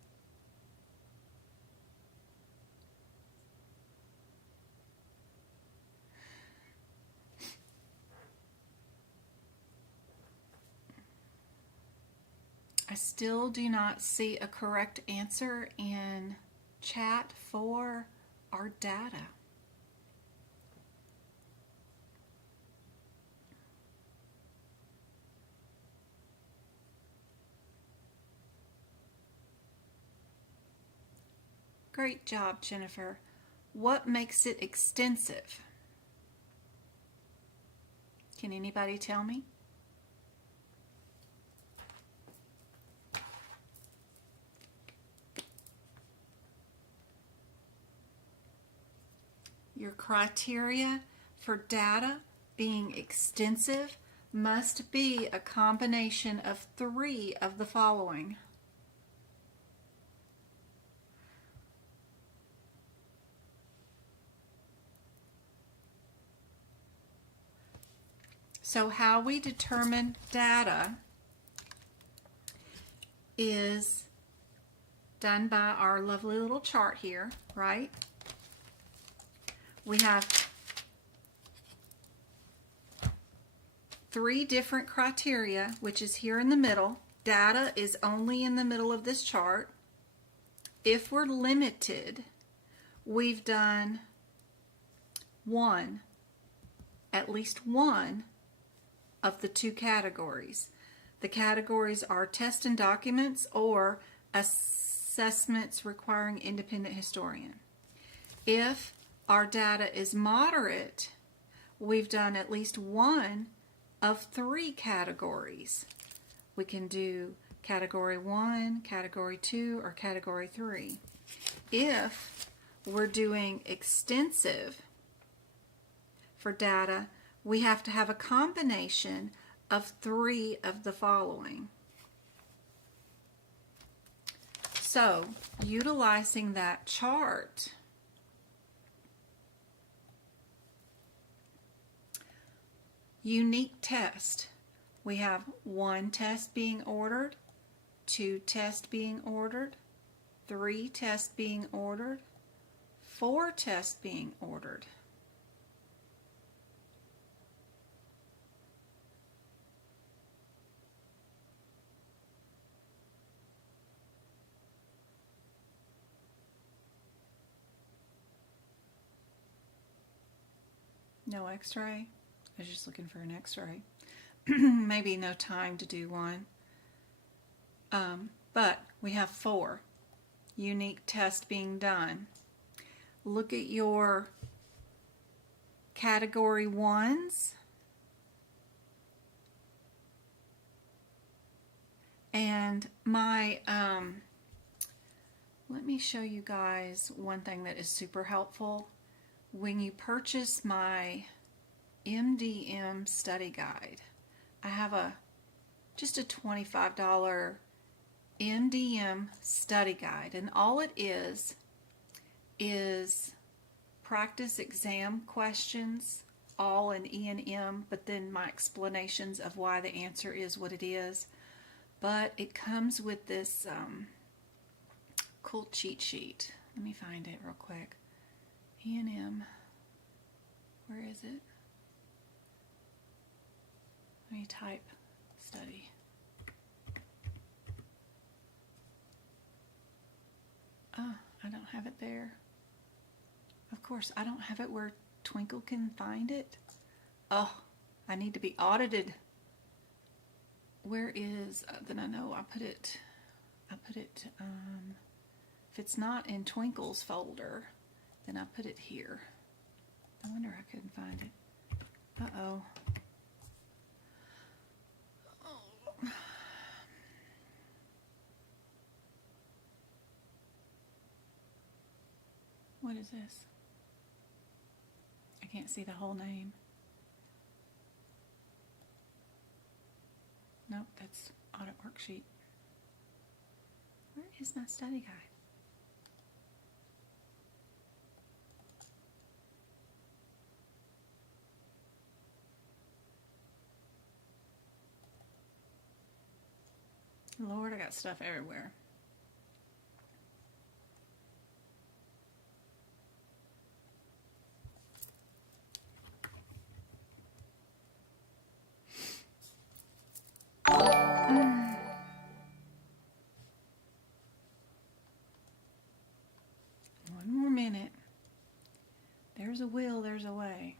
still do not see a correct answer in chat for our data. Great job, Jennifer. What makes it extensive? Can anybody tell me? Your criteria for data being extensive must be a combination of 3 of the following. So how we determine data is done by our lovely little chart here, right? We have 3 different criteria, which is here in the middle. Data is only in the middle of this chart. If we're limited, we've done at least one of the 2 categories. The categories are test and documents or assessments requiring independent historian. If our data is moderate, we've done at least one of 3 categories. We can do category 1, category 2, or category 3. If we're doing extensive for data, we have to have a combination of 3 of the following. So, utilizing that chart, unique test. We have 1 test being ordered, 2 tests being ordered, 3 tests being ordered, 4 tests being ordered. No x-ray? I was just looking for an x-ray. Maybe no time to do one. But we have 4 unique tests being done. Look at your category 1s. And my, let me show you guys one thing that is super helpful. When you purchase my MDM study guide, I have just a $25 MDM study guide, and all it is practice exam questions, all in E and M, but then my explanations of why the answer is what it is. But it comes with this cool cheat sheet. Let me find it real quick. E and M, where is it? Let me type study. Oh, I don't have it there. Of course, I don't have it where Twinkle can find it. Oh, I need to be audited. Where is, then I know I put it, if it's not in Twinkle's folder, then I put it here. I wonder I couldn't find it. Uh-oh. What is this? I can't see the whole name. Nope, that's audit worksheet. Where is my study guide? Lord, I got stuff everywhere. there's a will, there's a way.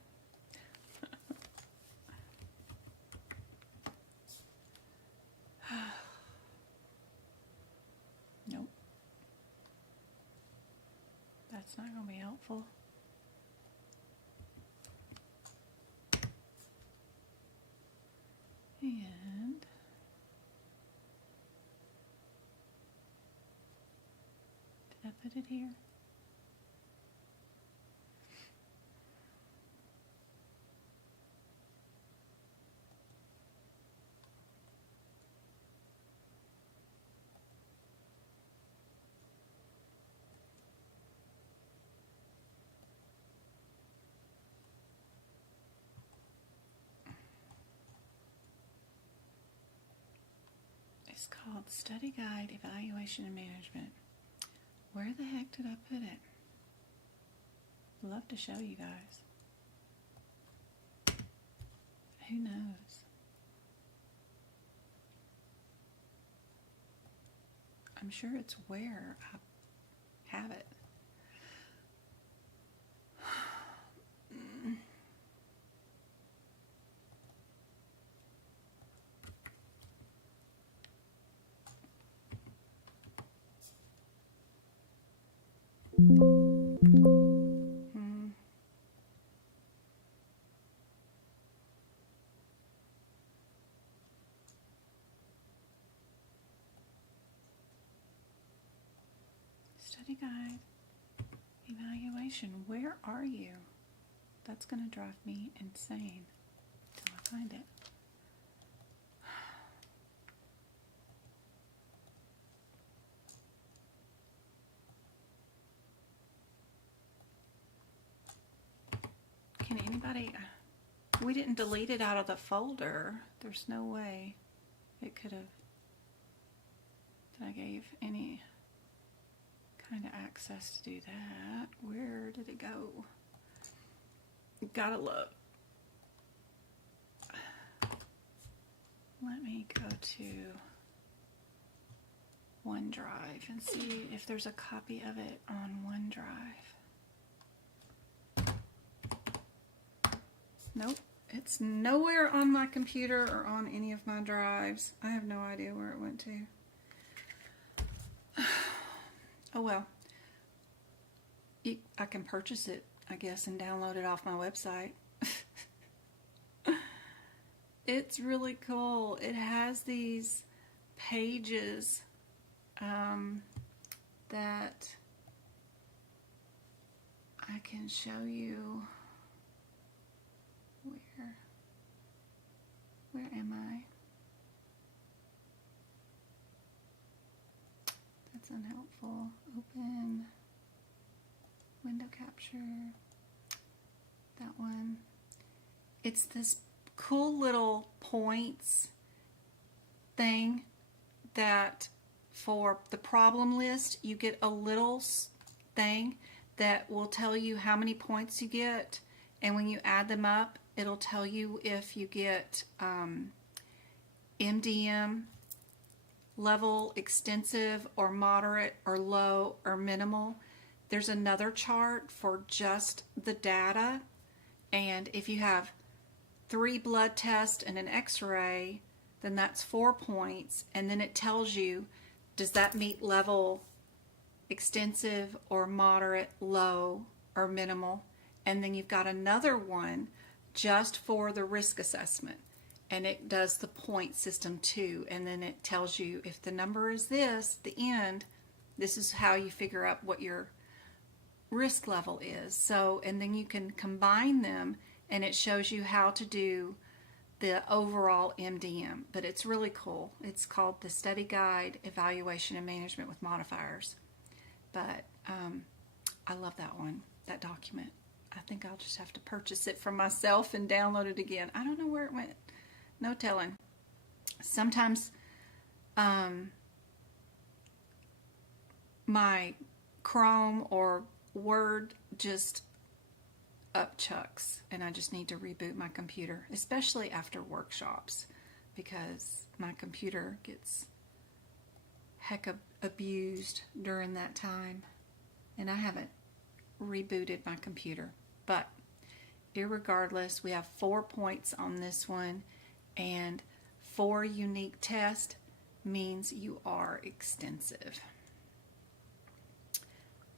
Nope. That's not going to be helpful. And did I put it here? It's called Study Guide, Evaluation and Management. Where the heck did I put it? I'd love to show you guys. Who knows? I'm sure it's where I have it. Study guide, evaluation. Where are you? That's going to drive me insane until I find it. Can anybody... We didn't delete it out of the folder. There's no way it could have... that I gave any kind of access to do that. Where did it go? Gotta look. Let me go to OneDrive and see if there's a copy of it on OneDrive. Nope, it's nowhere on my computer or on any of my drives. I have no idea where it went to. Oh well. I can purchase it, I guess, and download it off my website. It's really cool. It has these pages that I can show you. Where am I? That's unhelpful. Open. Window capture. That one. It's this cool little points thing that for the problem list, you get a little thing that will tell you how many points you get, and when you add them up, it'll tell you if you get MDM level, extensive, or moderate, or low, or minimal. There's another chart for just the data, and if you have 3 blood tests and an x-ray, then that's 4 points, and then it tells you, does that meet level extensive or moderate, low, or minimal? And then you've got another one just for the risk assessment, and it does the point system too, and then it tells you if the number is this, the end, this is how you figure out what your risk level is. So, and then you can combine them, and it shows you how to do the overall MDM. But it's really cool. It's called the Study Guide, Evaluation and Management with Modifiers. But I love that one, that document. I think I'll just have to purchase it for myself and download it again. I don't know where it went. No telling. Sometimes my Chrome or Word just upchucks, and I just need to reboot my computer, especially after workshops, because my computer gets heck abused during that time, and I haven't rebooted my computer. But irregardless, we have 4 points on this one, and 4 unique tests means you are extensive.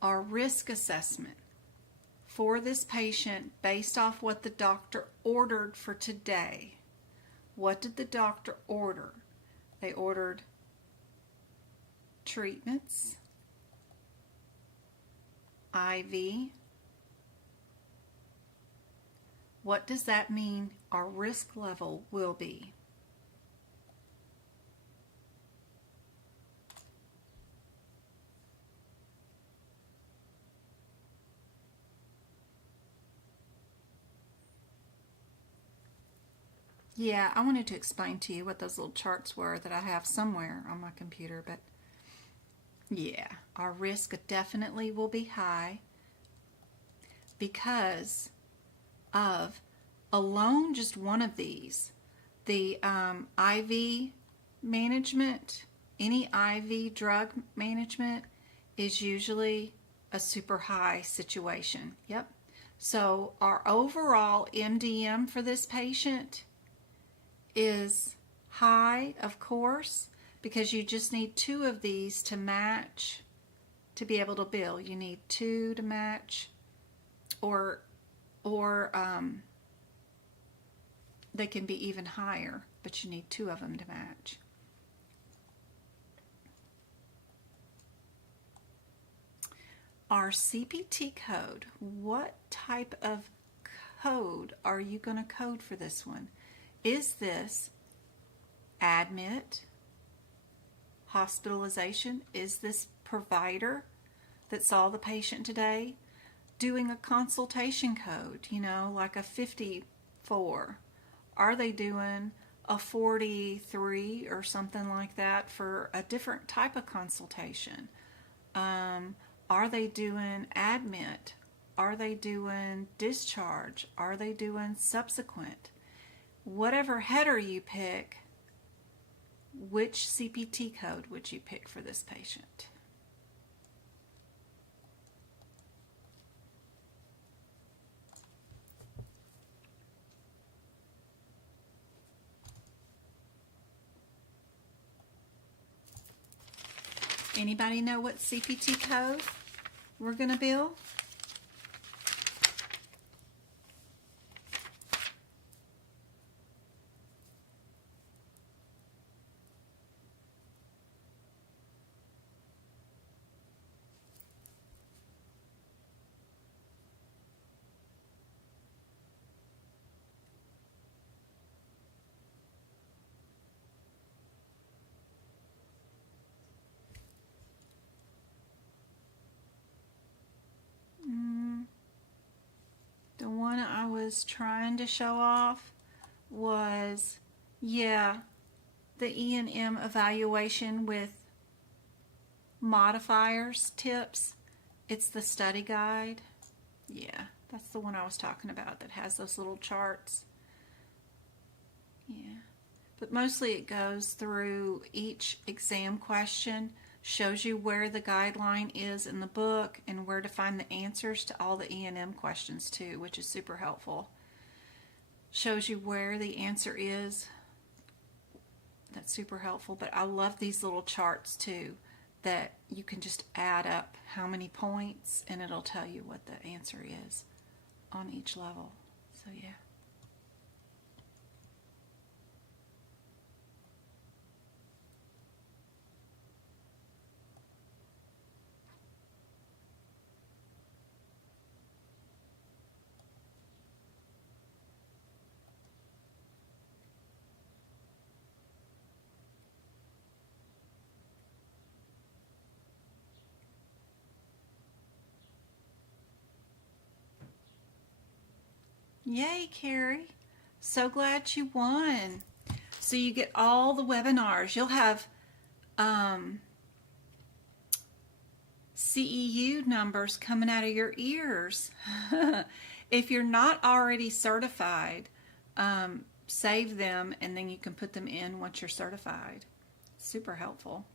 Our risk assessment for this patient, based off what the doctor ordered for today. What did the doctor order? They ordered treatments, IV. What does that mean our risk level will be? Yeah, I wanted to explain to you what those little charts were that I have somewhere on my computer, but yeah, our risk definitely will be high because of alone just one of these. The IV management, any IV drug management is usually a super high situation. Yep. So our overall MDM for this patient is high, of course, because you just need 2 of these to match to be able to bill. You need 2 to match, or they can be even higher, but you need 2 of them to match. Our CPT code, what type of code are you going to code for this one? Is this admit, hospitalization? Is this provider that saw the patient today doing a consultation code, like a 54? Are they doing a 43 or something like that for a different type of consultation? Are they doing admit? Are they doing discharge? Are they doing subsequent? Whatever header you pick, which CPT code would you pick for this patient? Anybody know what CPT code we're going to bill? The one I was trying to show off was, the E&M evaluation with modifiers tips. It's the study guide. Yeah, that's the one I was talking about that has those little charts. Yeah, but mostly it goes through each exam question, shows you where the guideline is in the book and where to find the answers to all the E&M questions too, which is super helpful. Shows you where the answer is. That's super helpful. But I love these little charts too, that you can just add up how many points and it'll tell you what the answer is on each level. So yeah. Yay, Carrie. So glad you won. So you get all the webinars. You'll have CEU numbers coming out of your ears. If you're not already certified, save them and then you can put them in once you're certified. Super helpful.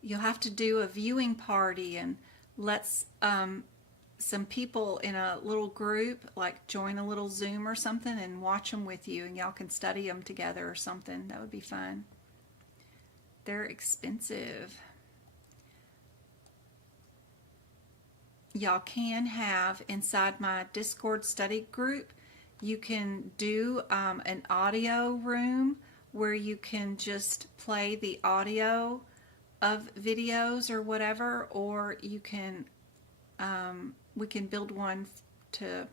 You'll have to do a viewing party and let's some people in a little group, like join a little Zoom or something and watch them with you, and y'all can study them together or something. That would be fun. They're expensive. Y'all can have, inside my Discord study group, you can do an audio room where you can just play the audio of videos or whatever, or you can we can build one to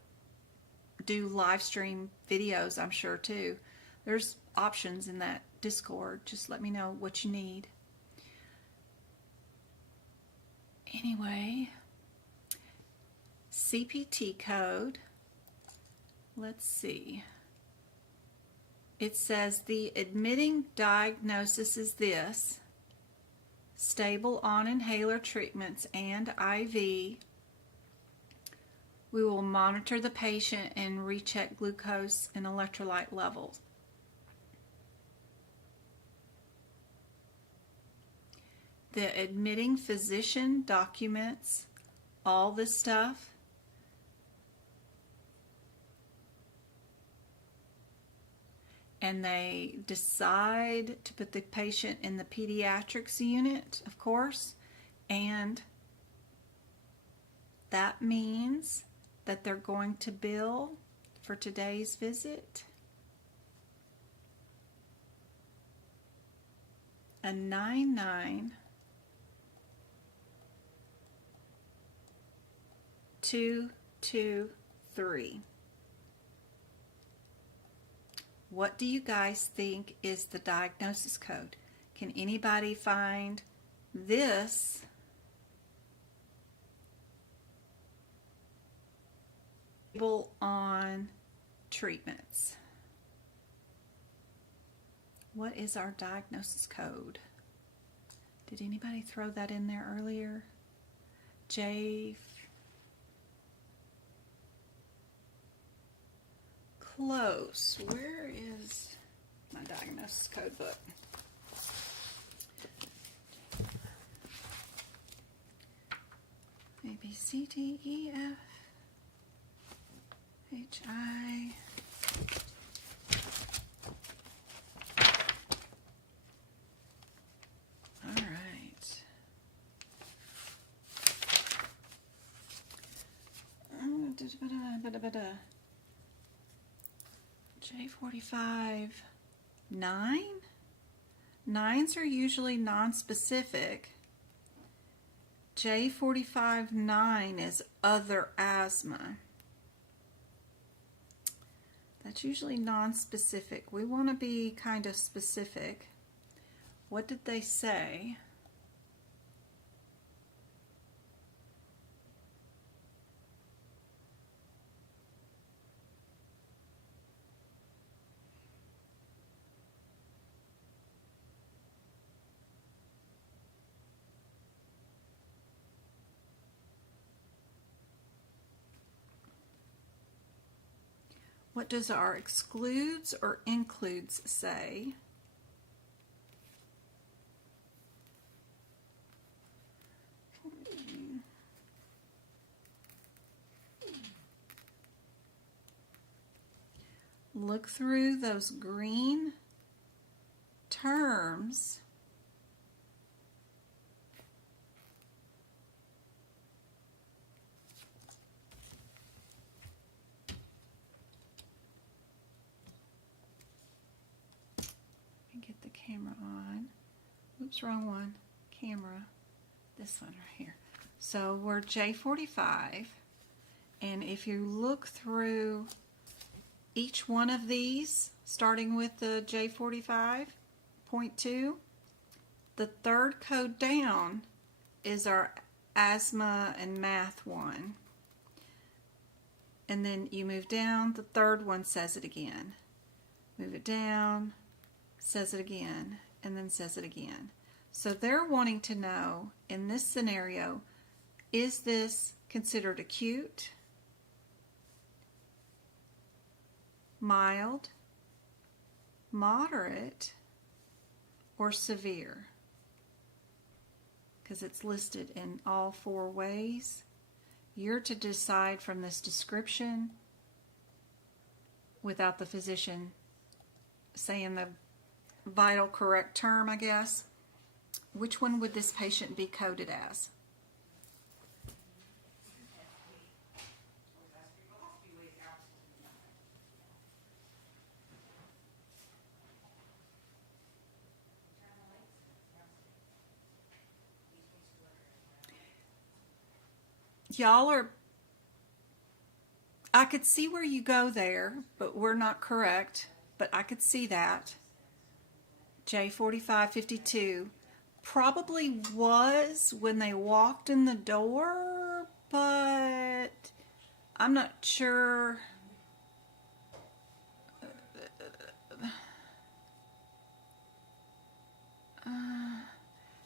do live stream videos, I'm sure, too. There's options in that Discord. Just let me know what you need. Anyway, CPT code. Let's see. It says the admitting diagnosis is this: stable on inhaler treatments and IV. We will monitor the patient and recheck glucose and electrolyte levels. The admitting physician documents all this stuff. And they decide to put the patient in the pediatrics unit, of course, and that means that they're going to bill for today's visit a 99223. What do you guys think is the diagnosis code? Can anybody find this on treatments? What is our diagnosis code? Did anybody throw that in there earlier? Close. Where is my diagnosis code book? A, B, C, D, E, F, H, I. All right. J45 9. Nines are usually non-specific. J45 9 is other asthma. That's usually non-specific. We want to be kind of specific. What did they say? What does our excludes or includes say? Look through those green terms. Get the camera on. Oops, wrong one. Camera. This one right here. So we're J45, and if you look through each one of these, starting with the J45.2, the third code down is our asthma and math one. And then you move down, the third one says it again. Move it down, says it again, and then says it again. So they're wanting to know, in this scenario, is this considered acute, mild, moderate, or severe? Because it's listed in all four ways. You're to decide from this description, without the physician saying the vital correct term, I guess, which one would this patient be coded as? Y'all are, I could see where you go there, but we're not correct. But I could see that. J4552 probably was when they walked in the door, but I'm not sure.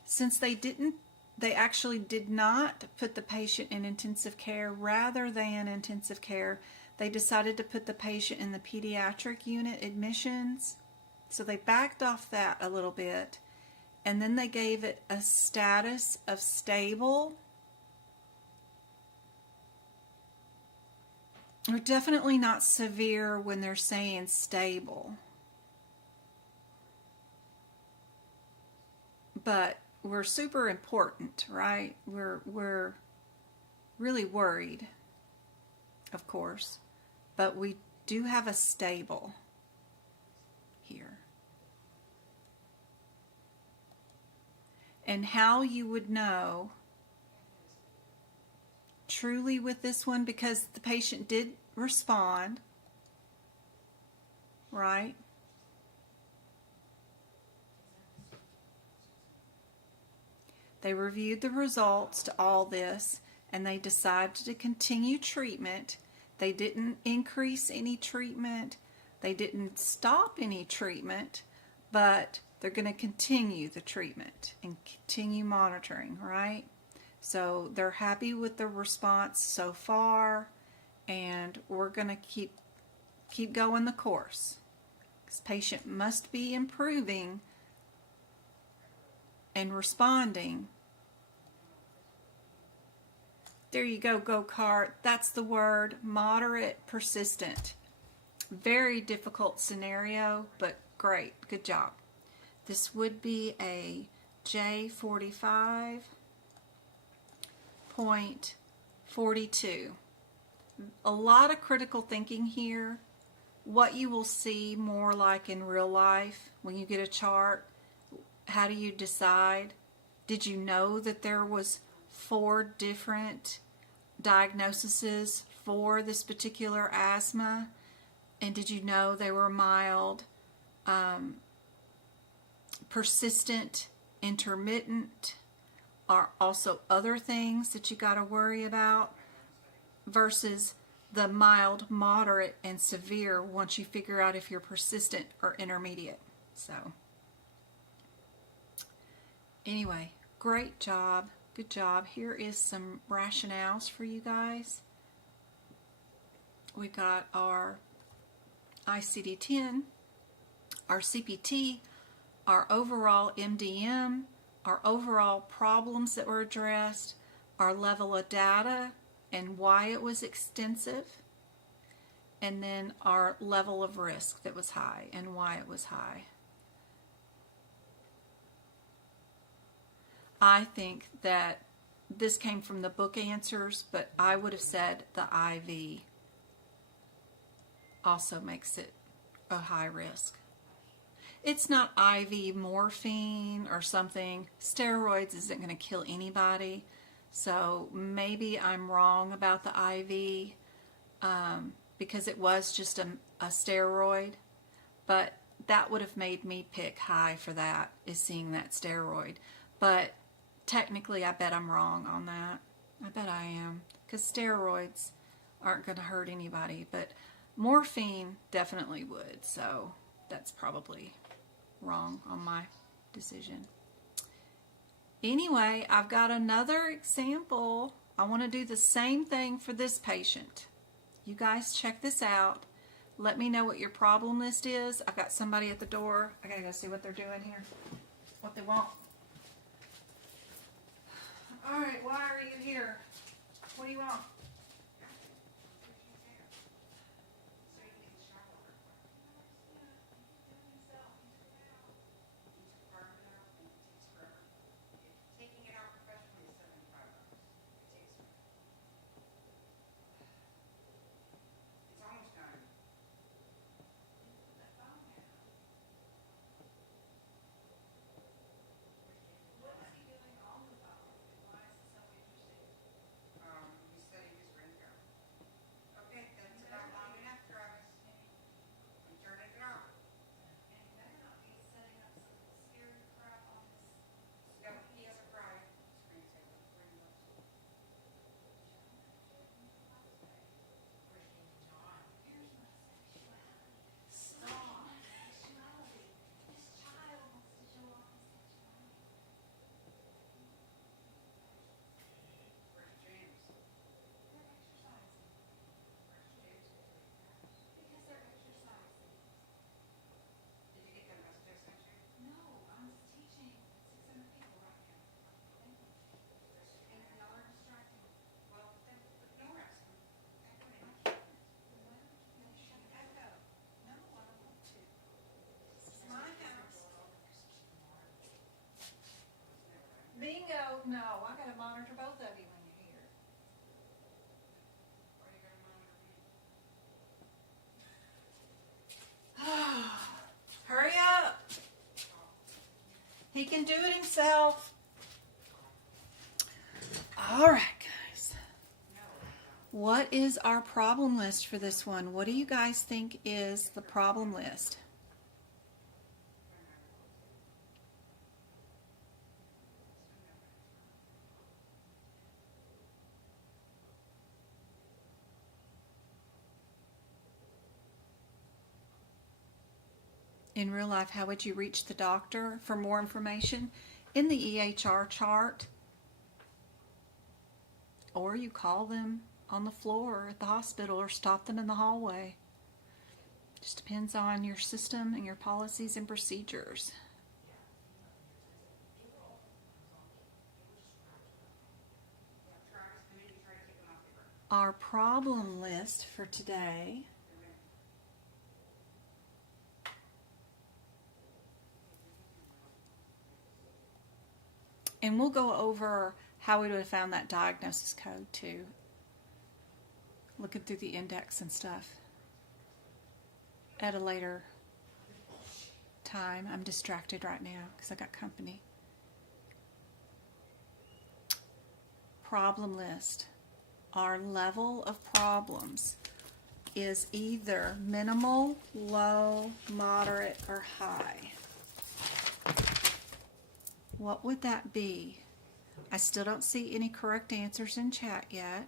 Since they actually did not put the patient in intensive care rather than intensive care, they decided to put the patient in the pediatric unit admissions. So they backed off that a little bit, and then they gave it a status of stable. They're definitely not severe when they're saying stable. But we're super important, right? We're really worried, of course, but we do have a stable here. And how you would know truly with this one, because the patient did respond, right? They reviewed the results to all this, and they decided to continue treatment. They didn't increase any treatment. They didn't stop any treatment, but they're going to continue the treatment and continue monitoring, right? So they're happy with the response so far, and we're going to keep going the course. This patient must be improving and responding. There you go, go-kart. That's the word. Moderate, persistent. Very difficult scenario, but great. Good job. This would be a J45.42. A lot of critical thinking here. What you will see more like in real life when you get a chart. How do you decide? Did you know that there was 4 different diagnoses for this particular asthma? And did you know they were mild, persistent, intermittent, are also other things that you got to worry about versus the mild, moderate, and severe once you figure out if you're persistent or intermediate. So anyway, great job. Good job. Here is some rationales for you guys. We got our ICD-10, our CPT, our overall MDM, our overall problems that were addressed, our level of data and why it was extensive, and then our level of risk that was high and why it was high. I think that this came from the book answers, but I would have said the IV also makes it a high risk. It's not IV morphine or something. Steroids isn't going to kill anybody. So maybe I'm wrong about the IV because it was just a steroid. But that would have made me pick high for that, is seeing that steroid. But technically, I bet I'm wrong on that. I bet I am. Because steroids aren't going to hurt anybody. But morphine definitely would. So that's probably wrong on my decision. Anyway, I've got another example. I want to do the same thing for this patient. You guys check this out. Let me know what your problem list is. I've got somebody at the door. I gotta go see what they're doing here. What they want. Alright, why are you here? What do you want? can do it himself. All right, guys. What is our problem list for this one? What do you guys think is the problem list? In real life, how would you reach the doctor for more information? In the EHR chart, or you call them on the floor at the hospital or stop them in the hallway. Just depends on your system and your policies and procedures. Our problem list for today and we'll go over how we would have found that diagnosis code too. Looking through the index and stuff at a later time. I'm distracted right now because I got company. Problem list. Our level of problems is either minimal, low, moderate, or high. What would that be? I still don't see any correct answers in chat yet.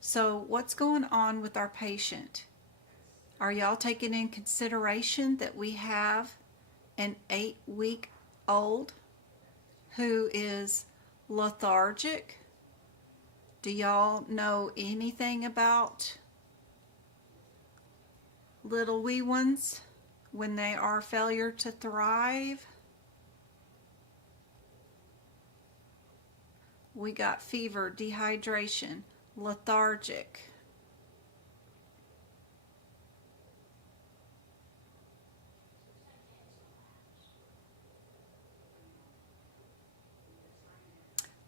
So what's going on with our patient? Are y'all taking in consideration that we have an 8-week-old who is lethargic? Do y'all know anything about little wee ones when they are failure to thrive? We got fever, dehydration, lethargic.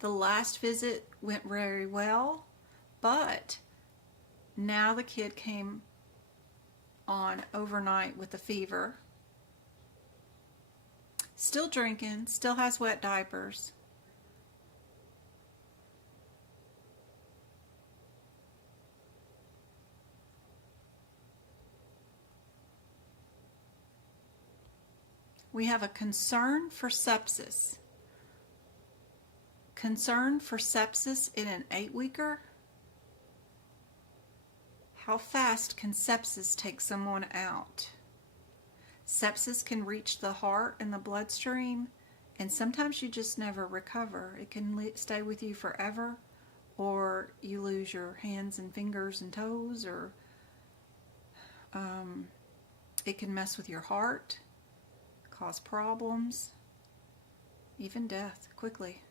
The last visit went very well, but now the kid came on overnight with a fever. Still drinking, still has wet diapers. We have a concern for sepsis. Concern for sepsis in an 8-weeker? How fast can sepsis take someone out? Sepsis can reach the heart and the bloodstream, and sometimes you just never recover. It can stay with you forever, or you lose your hands and fingers and toes, or it can mess with your heart, cause problems, even death quickly.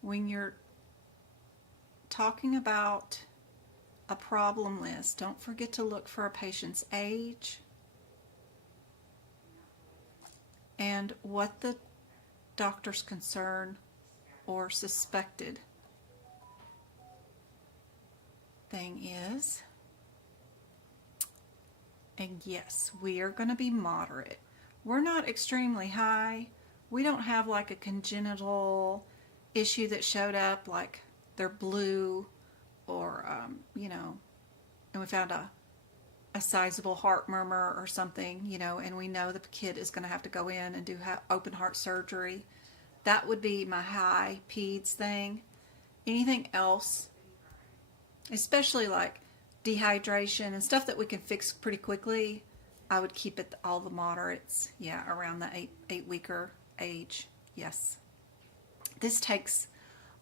When you're talking about a problem list, don't forget to look for a patient's age and what the doctor's concern or suspected thing is. And yes, we are going to be moderate. We're not extremely high. We don't have like a congenital issue that showed up like they're blue or, and we found a sizable heart murmur or something, and we know the kid is going to have to go in and do open heart surgery. That would be my high peds thing. Anything else, especially like dehydration and stuff that we can fix pretty quickly, I would keep it all the moderates, around the 8-weeker age, yes. This takes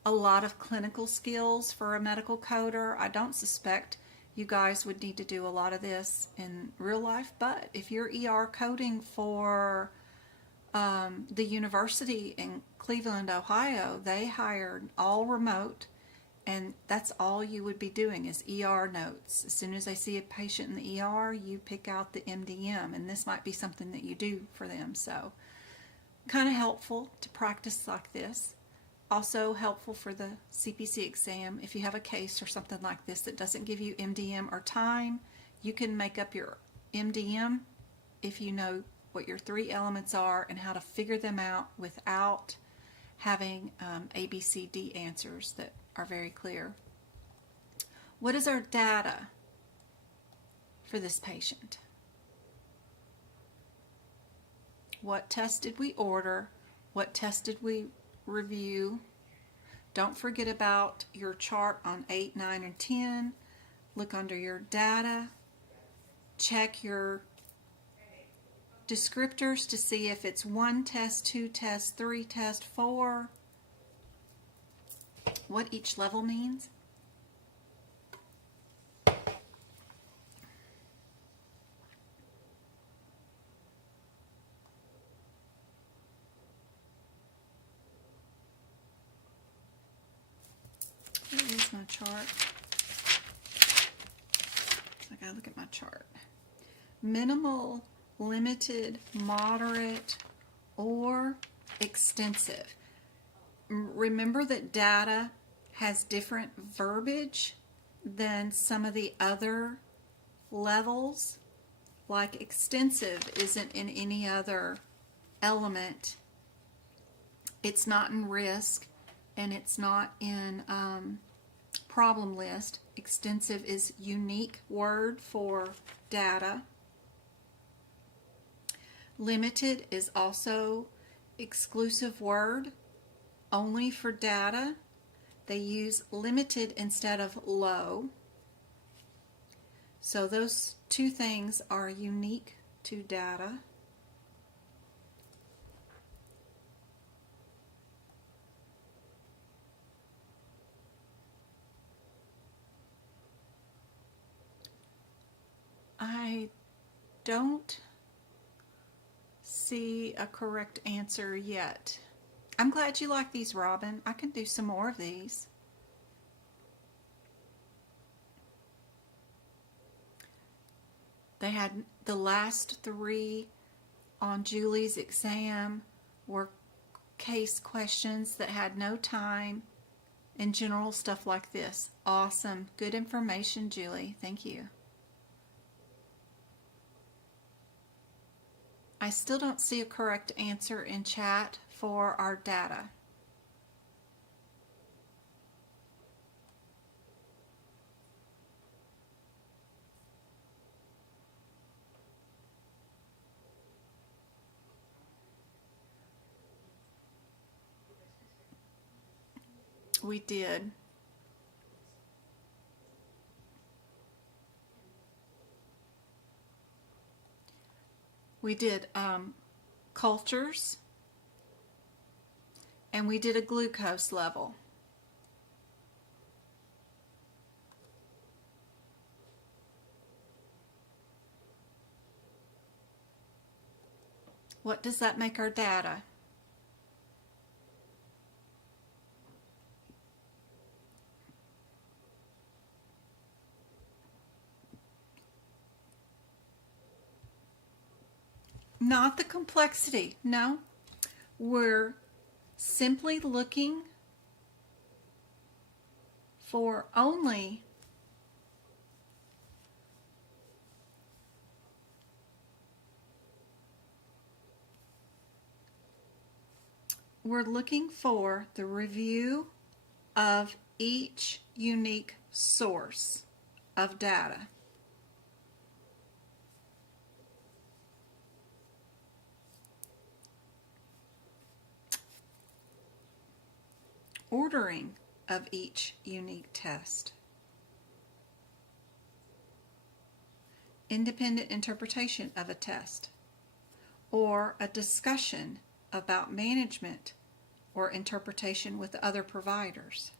a lot of clinical skills for a medical coder. I don't suspect you guys would need to do a lot of this in real life, but if you're ER coding for the university in Cleveland, Ohio, they hired all remote, and that's all you would be doing is ER notes. As soon as they see a patient in the ER, you pick out the MDM, and this might be something that you do for them. So kind of helpful to practice like this. Also helpful for the CPC exam. If you have a case or something like this that doesn't give you MDM or time, You can make up your MDM if you know what your 3 elements are and how to figure them out without having ABCD answers that are very clear. What is our data for this patient? What test did we order? What test did we review? Don't forget about your chart on 8, 9, and 10. Look under your data. Check your descriptors to see if it's 1 test, 2 tests, 3 tests, 4. What each level means. Where is my chart? I gotta look at my chart. Minimal, limited, moderate, or extensive. Remember that data has different verbiage than some of the other levels. Like extensive isn't in any other element. It's not in risk, and it's not in problem list. Extensive is unique word for data. Limited is also exclusive word only for data. They use limited instead of low. So those 2 things are unique to data. I don't see a correct answer yet. I'm glad you like these, Robin. I can do some more of these. They had the last 3 on Julie's exam were case questions that had no time and general stuff like this. Awesome. Good information, Julie. Thank you. I still don't see a correct answer in chat for our data. We did. We did cultures, and we did a glucose level. What does that make our data? Not the complexity, no. We're simply looking for only the review of each unique source of data. Ordering of each unique test. Independent interpretation of a test. Or a discussion about management or interpretation with other providers.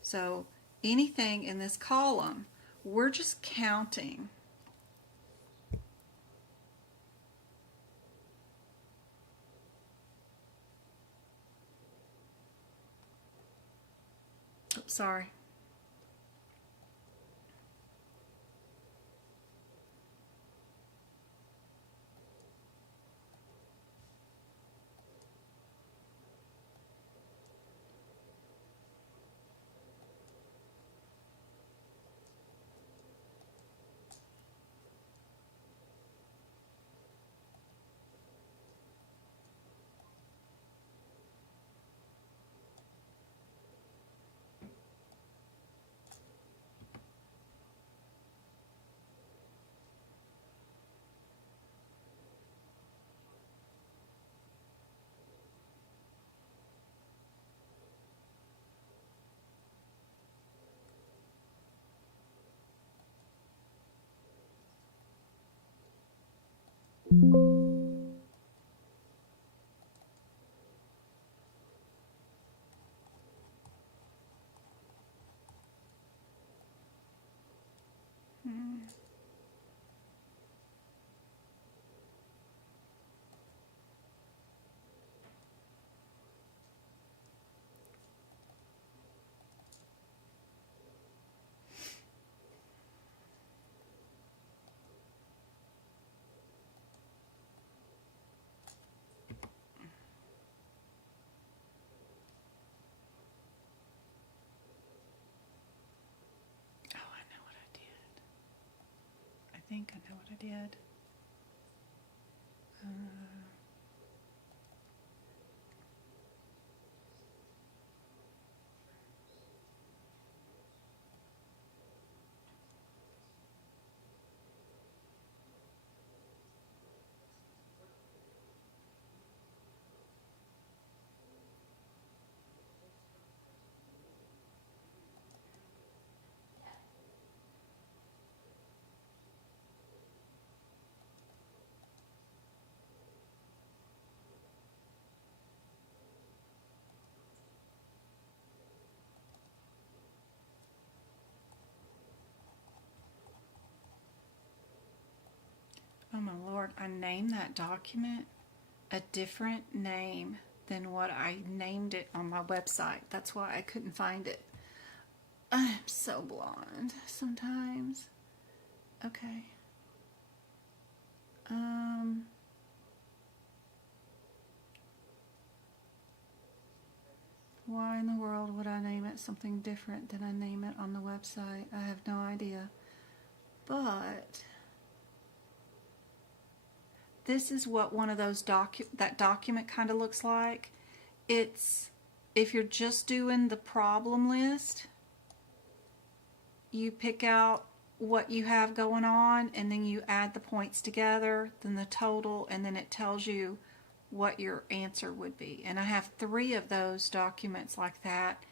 So anything in this column, we're just counting. Oops, sorry. think I know what I did. Oh my Lord, I named that document a different name than what I named it on my website. That's why I couldn't find it. I'm so blind sometimes. Okay. Why in the world would I name it something different than I name it on the website? I have no idea. But this is what one of those that document kind of looks like. It's, if you're just doing the problem list, you pick out what you have going on and then you add the points together, then the total, and then it tells you what your answer would be. And I have 3 of those documents like that.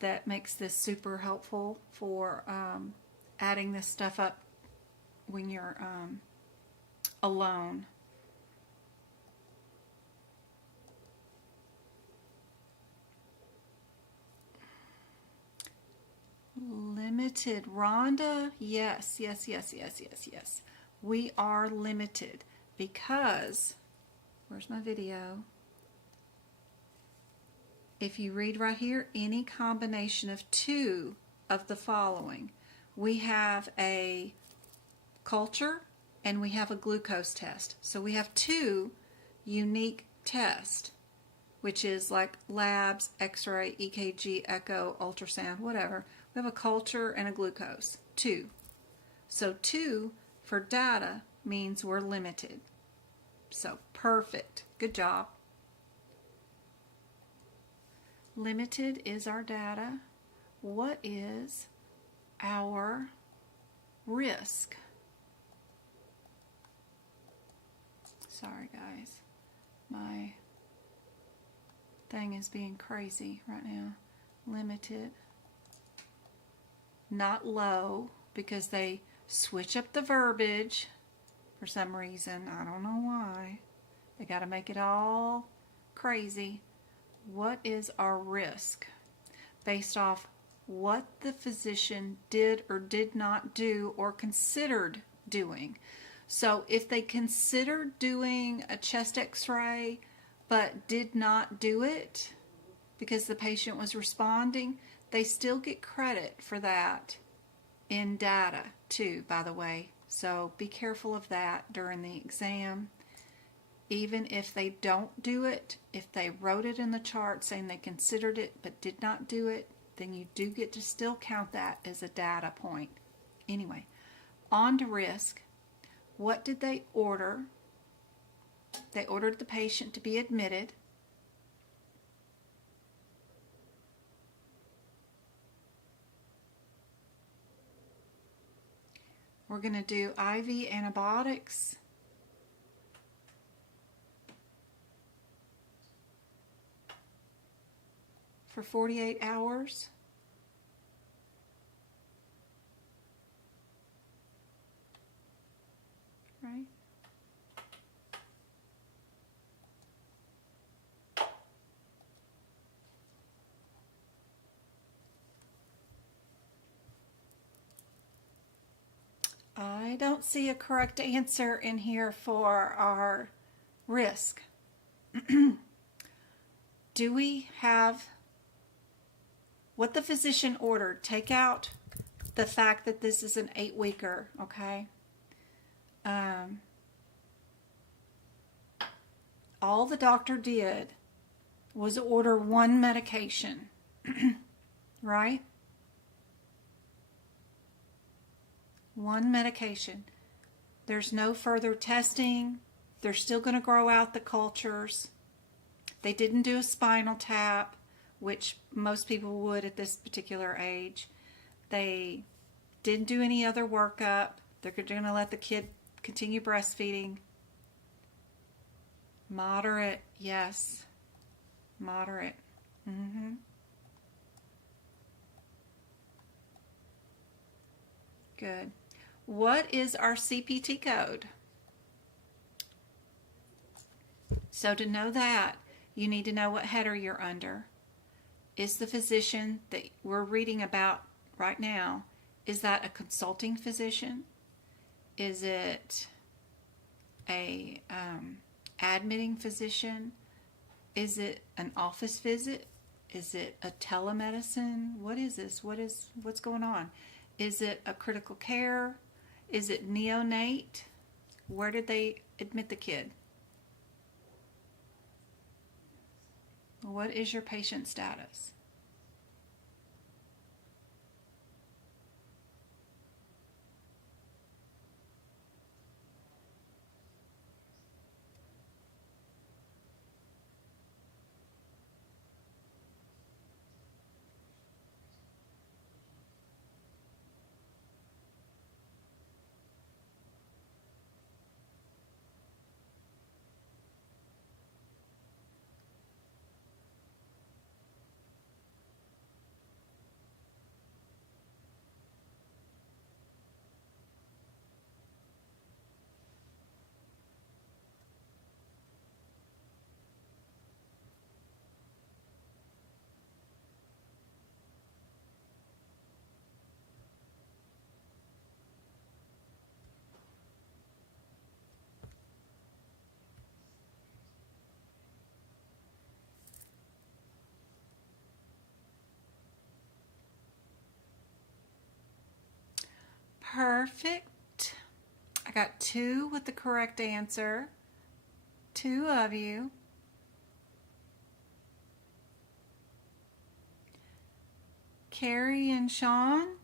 That makes this super helpful for adding this stuff up when you're alone. Limited. Rhonda, yes. We are limited because, where's my video? If you read right here, any combination of 2 of the following. We have a culture and we have a glucose test. So we have 2 unique tests, which is like labs, x-ray, EKG, echo, ultrasound, whatever. We have a culture and a glucose, 2. So 2 for data means we're limited. So perfect. Good job. Limited is our data. What is our risk? Sorry guys, my thing is being crazy right now. Limited. Not low, because they switch up the verbiage for some reason. I don't know why. They got to make it all crazy. What is our risk? Based off what the physician did or did not do or considered doing. So if they considered doing a chest x-ray but did not do it because the patient was responding, they still get credit for that in data too, by the way. So be careful of that during the exam. Even if they don't do it, if they wrote it in the chart saying they considered it but did not do it, then you do get to still count that as a data point. Anyway, on to risk. What did they order? They ordered the patient to be admitted. We're going to do IV antibiotics. For 48 hours. Right? I don't see a correct answer in here for our risk. Do we have what the physician ordered? Take out the fact that this is an 8-weeker, okay? All the doctor did was order 1 medication, right? 1 medication. There's no further testing. They're still going to grow out the cultures. They didn't do a spinal tap, which most people would at this particular age. They didn't do any other workup. They're going to let the kid continue breastfeeding. Moderate, yes. Moderate. Good. What is our CPT code? So to know that, you need to know what header you're under. Is the physician that we're reading about right now, is that a consulting physician? Is it a admitting physician? Is it an office visit? Is it a telemedicine? What is this? What's going on? Is it a critical care? Is it neonate? Where did they admit the kid? What is your patient status? Perfect. I got 2 with the correct answer. 2 of you. Carrie and Sean,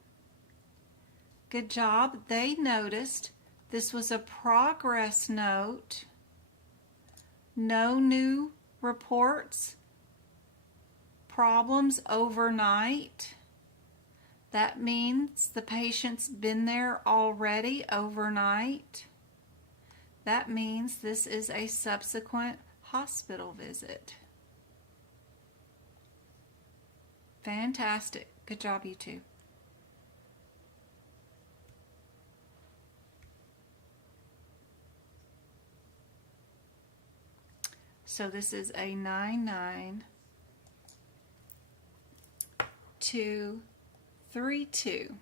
good job. They noticed this was a progress note. No new reports. Problems overnight. That means the patient's been there already overnight. That means this is a subsequent hospital visit. Fantastic. Good job, you two. So this is a 99232.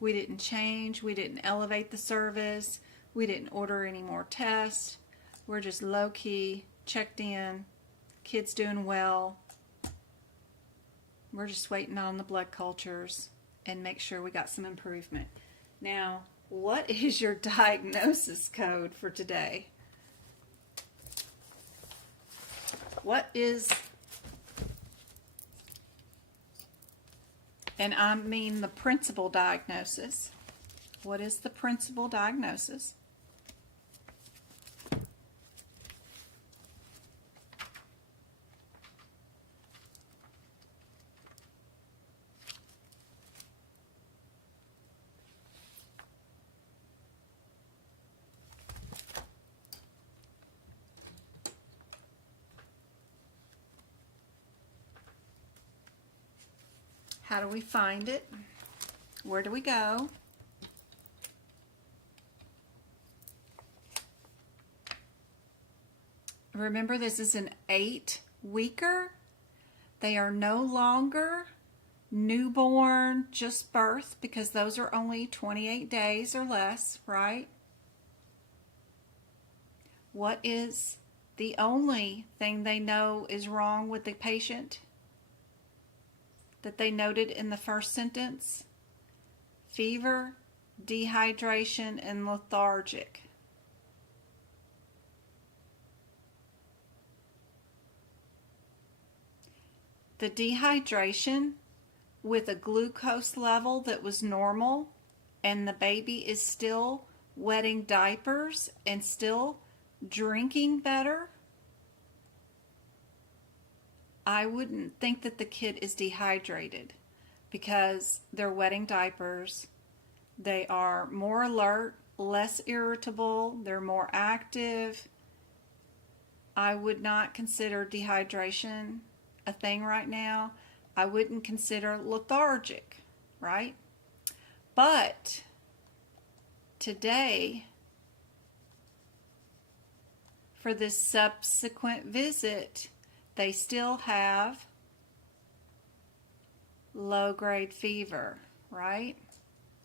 We didn't change. We didn't elevate the service. We didn't order any more tests. We're just low-key, checked in. Kid's doing well. We're just waiting on the blood cultures and make sure we got some improvement. Now, what is your diagnosis code for today? What is, and I mean the principal diagnosis. What is the principal diagnosis? How do we find it? Where do we go? Remember, this is an 8-weeker. They are no longer newborn, just birth, because those are only 28 days or less, right? What is the only thing they know is wrong with the patient that they noted in the first sentence? Fever, dehydration, and lethargic. The dehydration with a glucose level that was normal, and the baby is still wetting diapers and still drinking better, I wouldn't think that the kid is dehydrated because they're wetting diapers. They are more alert, less irritable, they're more active. I would not consider dehydration a thing right now. I wouldn't consider lethargic, right? But today, for this subsequent visit, they still have low-grade fever, right?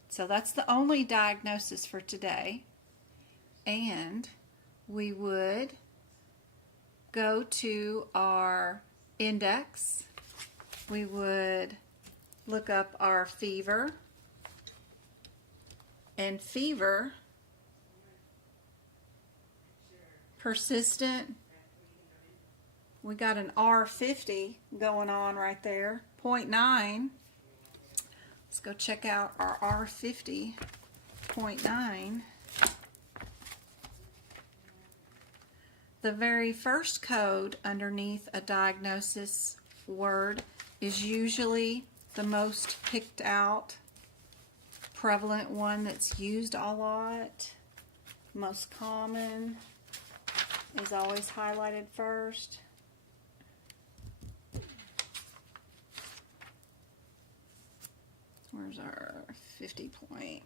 So that's the only diagnosis for today. And we would go to our index. We would look up our fever. And fever, persistent, we got an R50 going on right there, 0.9. Let's go check out our R50, 0.9. The very first code underneath a diagnosis word is usually the most picked out, prevalent one that's used a lot. Most common is always highlighted first. Where's our 50.9?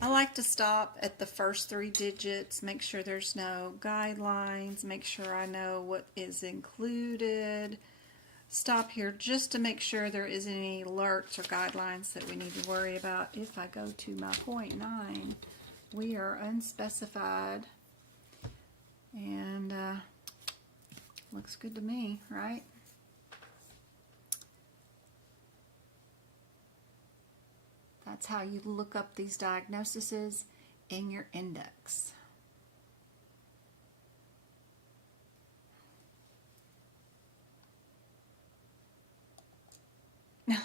I like to stop at the first 3 digits, make sure there's no guidelines, make sure I know what is included. Stop here just to make sure there isn't any alerts or guidelines that we need to worry about. If I go to my 0.9, we are unspecified, and looks good to me, right? That's how you look up these diagnoses in your index.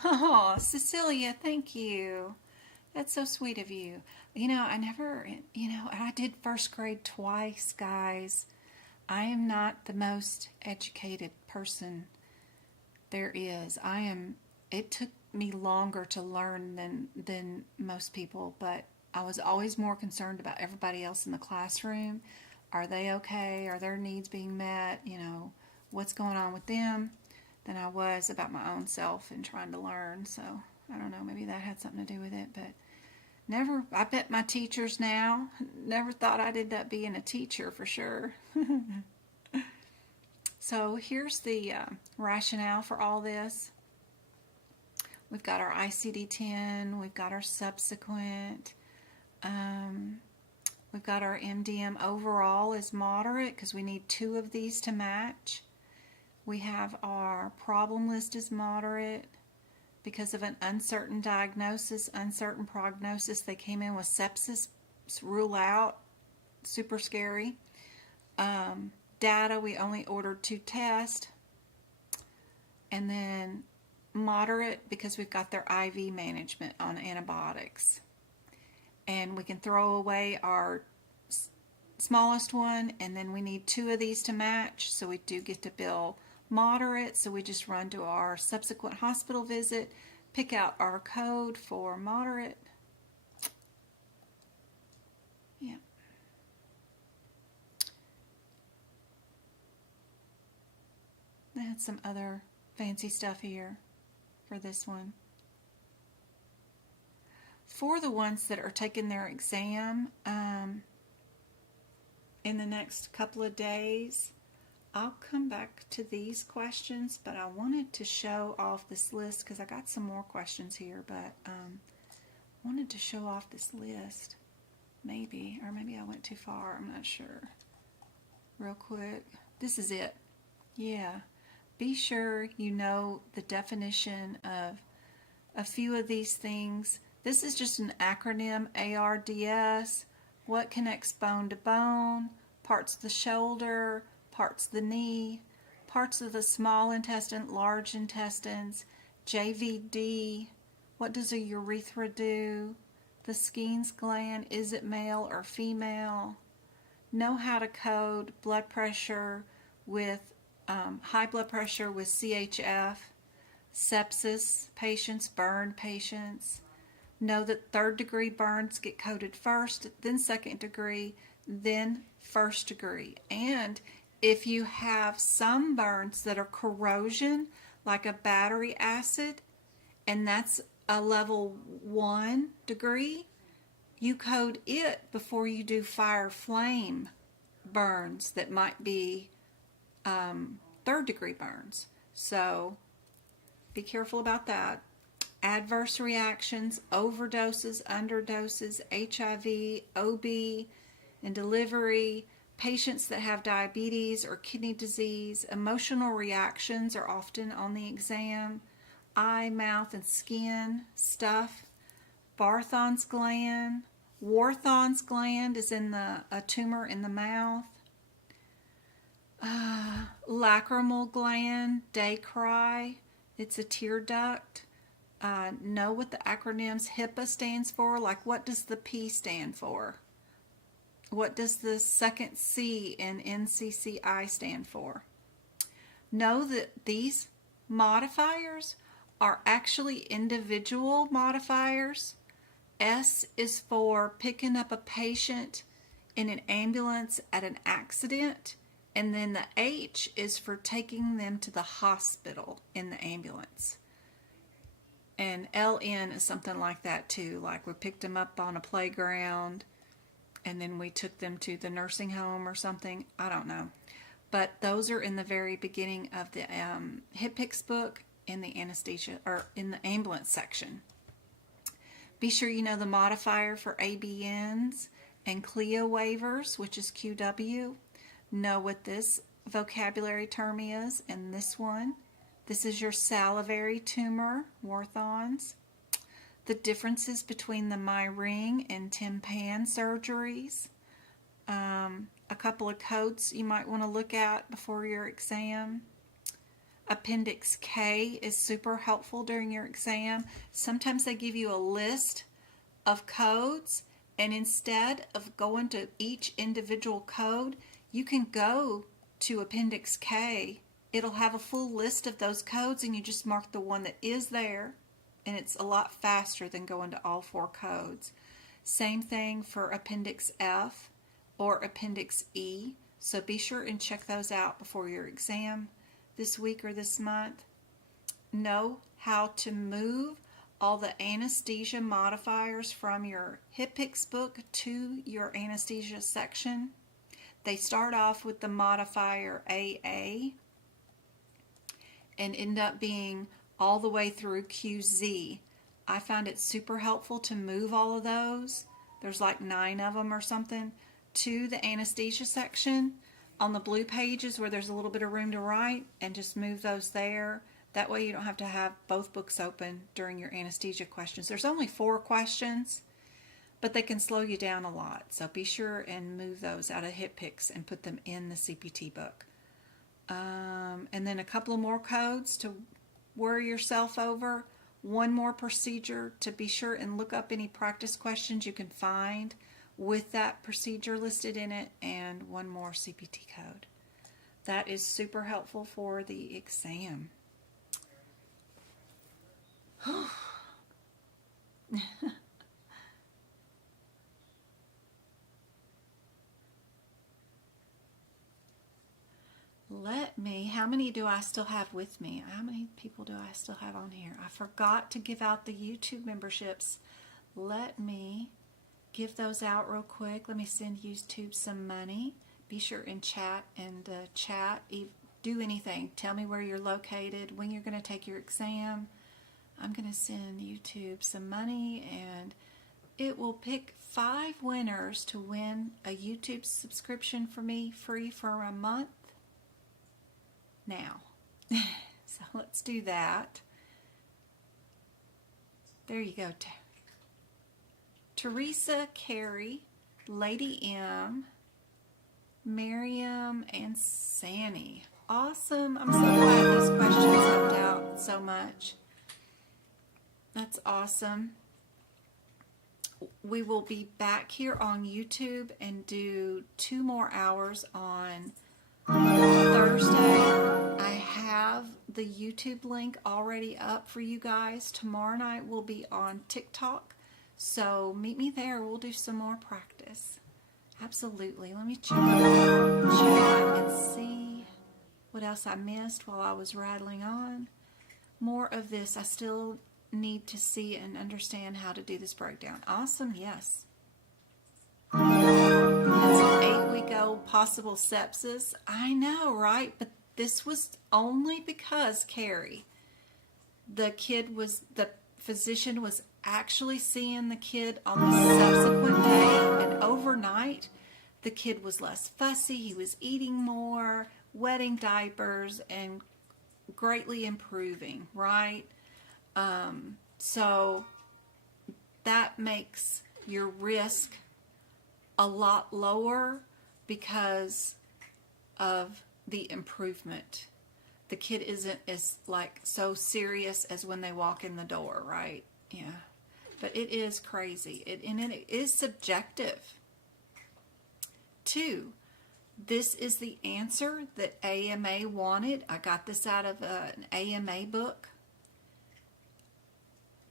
Oh, Cecilia, thank you. That's so sweet of you. You know, I did first grade twice, guys. I am not the most educated person there is. It took me longer to learn than most people, but I was always more concerned about everybody else in the classroom. Are they okay? Are their needs being met? You know, what's going on with them? Than I was about my own self and trying to learn. So I don't know, maybe that had something to do with it, but I bet my teachers now never thought I'd end up being a teacher for sure. So here's the rationale for all this. We've got our ICD-10, we've got our subsequent, we've got our MDM overall is moderate because we need 2 of these to match. We have our problem list is moderate because of an uncertain diagnosis, uncertain prognosis. They came in with sepsis, rule out, super scary. Data, we only ordered 2 tests. And then moderate because we've got their IV management on antibiotics. And we can throw away our smallest one, and then we need 2 of these to match, so we do get to bill moderate, so we just run to our subsequent hospital visit, pick out our code for moderate. Yeah. They had some other fancy stuff here for this one. For the ones that are taking their exam in the next couple of days, I'll come back to these questions, but I wanted to show off this list because I got some more questions here, but wanted to show off this list. Maybe, or maybe I went too far, I'm not sure. Real quick. This is it. Yeah. Be sure you know the definition of a few of these things. This is just an acronym, ARDS. What connects bone to bone? Parts of the shoulder, parts of the knee, parts of the small intestine, large intestines, JVD, what does a urethra do, the Skene's gland? Is it male or female? Know how to code blood pressure with high blood pressure with CHF, sepsis patients, burn patients. Know that third-degree burns get coded first, then second-degree, then first-degree. And if you have some burns that are corrosion, like a battery acid, and that's a level 1 degree, you code it before you do fire flame burns that might be third-degree burns. So be careful about that. Adverse reactions, overdoses, underdoses, HIV, OB, and delivery, patients that have diabetes or kidney disease. Emotional reactions are often on the exam. Eye, mouth, and skin stuff. Barthon's gland. Warthogn's gland is in a tumor in the mouth. Lacrimal gland, day cry. It's a tear duct. Know what the acronyms HIPAA stands for. Like, what does the P stand for? What does the second C in NCCI stand for? Know that these modifiers are actually individual modifiers. S is for picking up a patient in an ambulance at an accident, and then the H is for taking them to the hospital in the ambulance. And LN is something like that too, like we picked them up on a playground and then we took them to the nursing home or something. I don't know. But those are in the very beginning of the HIPICS book in the anesthesia or in the ambulance section. Be sure you know the modifier for ABNs and CLIA waivers, which is QW. Know what this vocabulary term is and this one. This is your salivary tumor, Warthons. The differences between the MyRing and Timpan surgeries. A couple of codes you might want to look at before your exam. Appendix K is super helpful during your exam. Sometimes they give you a list of codes, and instead of going to each individual code, you can go to Appendix K. It'll have a full list of those codes, and you just mark the one that is there, and it's a lot faster than going to all 4 codes. Same thing for Appendix F or Appendix E, so be sure and check those out before your exam this week or this month. Know how to move all the anesthesia modifiers from your HIPICS book to your anesthesia section. They start off with the modifier AA and end up being all the way through QZ. I found it super helpful to move all of those. There's like 9 of them or something to the anesthesia section on the blue pages where there's a little bit of room to write, and just move those there. That way you don't have to have both books open during your anesthesia questions. There's only 4 questions, but they can slow you down a lot. So be sure and move those out of HIPICS and put them in the CPT book. And then a couple of more codes to worry yourself over. One more procedure to be sure and look up any practice questions you can find with that procedure listed in it, and one more CPT code. That is super helpful for the exam. How many do I still have with me? How many people do I still have on here? I forgot to give out the YouTube memberships. Let me give those out real quick. Let me send YouTube some money. Be sure and chat do anything. Tell me where you're located, when you're going to take your exam. I'm going to send YouTube some money, and it will pick 5 winners to win a YouTube subscription for me free for a month now. So let's do that. There you go. Teresa, Carrie, Lady M, Miriam, and Sandy. Awesome. I'm so glad those questions helped out so much. That's awesome. we will be back here on YouTube and do 2 more hours on Thursday. I have the YouTube link already up for you guys. Tomorrow night we'll be on TikTok. So meet me there. We'll do some more practice. Absolutely. Let me check the chat and see what else I missed while I was rattling on. More of this. I still need to see and understand how to do this breakdown. Awesome. Yes. Has an 8-week-old possible sepsis. I know, right? But this was only because, Carrie, the physician was actually seeing the kid on the subsequent day, and overnight the kid was less fussy, he was eating more, wetting diapers, and greatly improving, right? So that makes your risk a lot lower because of the improvement. The kid isn't as so serious as when they walk in the door, right? Yeah. But it is crazy. And it is subjective. 2, this is the answer that AMA wanted. I got this out of an AMA book.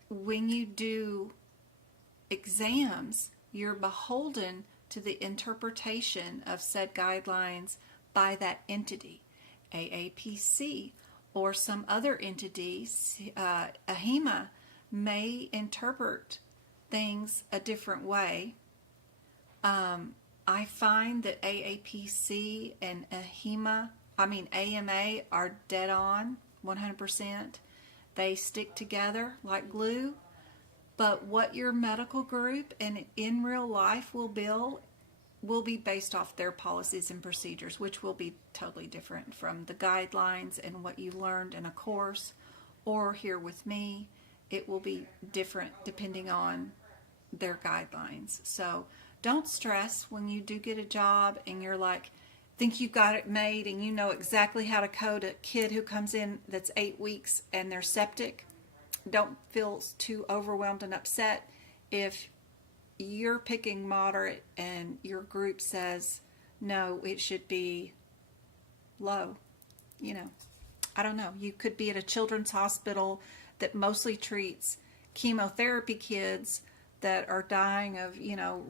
When you do exams, you're beholden to the interpretation of said guidelines by that entity, AAPC, or some other entity. Ahima may interpret things a different way. I find that AAPC and AMA are dead on 100%. They stick together like glue. But what your medical group and in real life will be based off their policies and procedures, which will be totally different from the guidelines and what you learned in a course or here with me. It will be different depending on their guidelines. So don't stress when you do get a job and you're think you got it made and you know exactly how to code a kid who comes in that's 8 weeks and they're septic. Don't feel too overwhelmed and upset if you're picking moderate and your group says, no, it should be low. I don't know. You could be at a children's hospital that mostly treats chemotherapy kids that are dying of,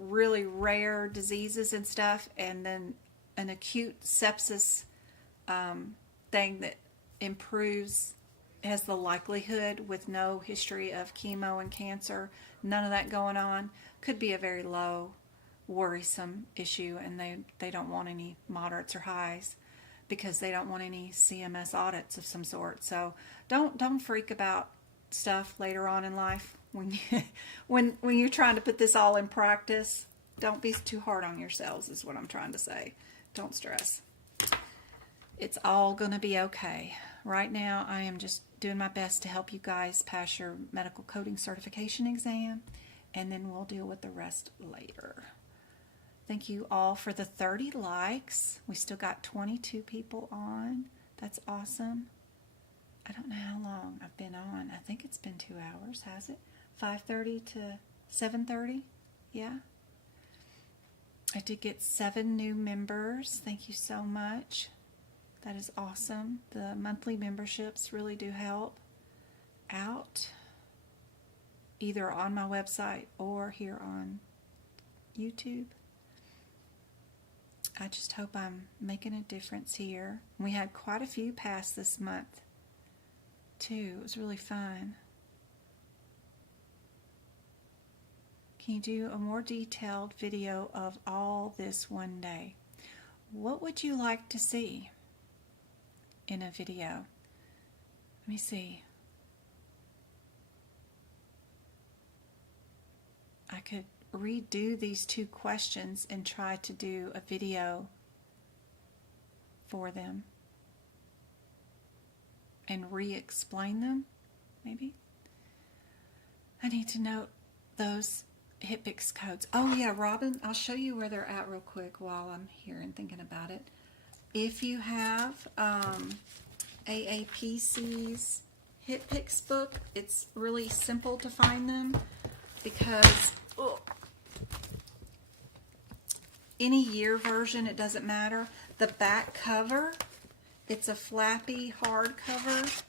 really rare diseases and stuff, and then an acute sepsis thing that improves, has the likelihood with no history of chemo and cancer, none of that going on, could be a very low, worrisome issue, and they don't want any moderates or highs because they don't want any CMS audits of some sort. So don't freak about stuff later on in life when you're trying to put this all in practice. Don't be too hard on yourselves is what I'm trying to say. Don't stress. It's all going to be okay. Right now, I am just doing my best to help you guys pass your medical coding certification exam, and then we'll deal with the rest later. Thank you all for the 30 likes. We still got 22 people on. That's awesome. I don't know how long I've been on. I think it's been 2 hours, has it? 5:30 to 7:30? Yeah. I did get 7 new members. Thank you so much. That is awesome. The monthly memberships really do help out, either on my website or here on YouTube. I just hope I'm making a difference here. We had quite a few pass this month, too. It was really fun. Can you do a more detailed video of all this one day? What would you like to see in a video? Let me see. I could redo these 2 questions and try to do a video for them and re-explain them, maybe. I need to note those HIPAA codes. Oh yeah, Robin, I'll show you where they're at real quick while I'm here and thinking about it. If you have AAPC's HIPAA book, it's really simple to find them because Ugh. Any year version, it doesn't matter. The back cover, it's a flappy hardcover.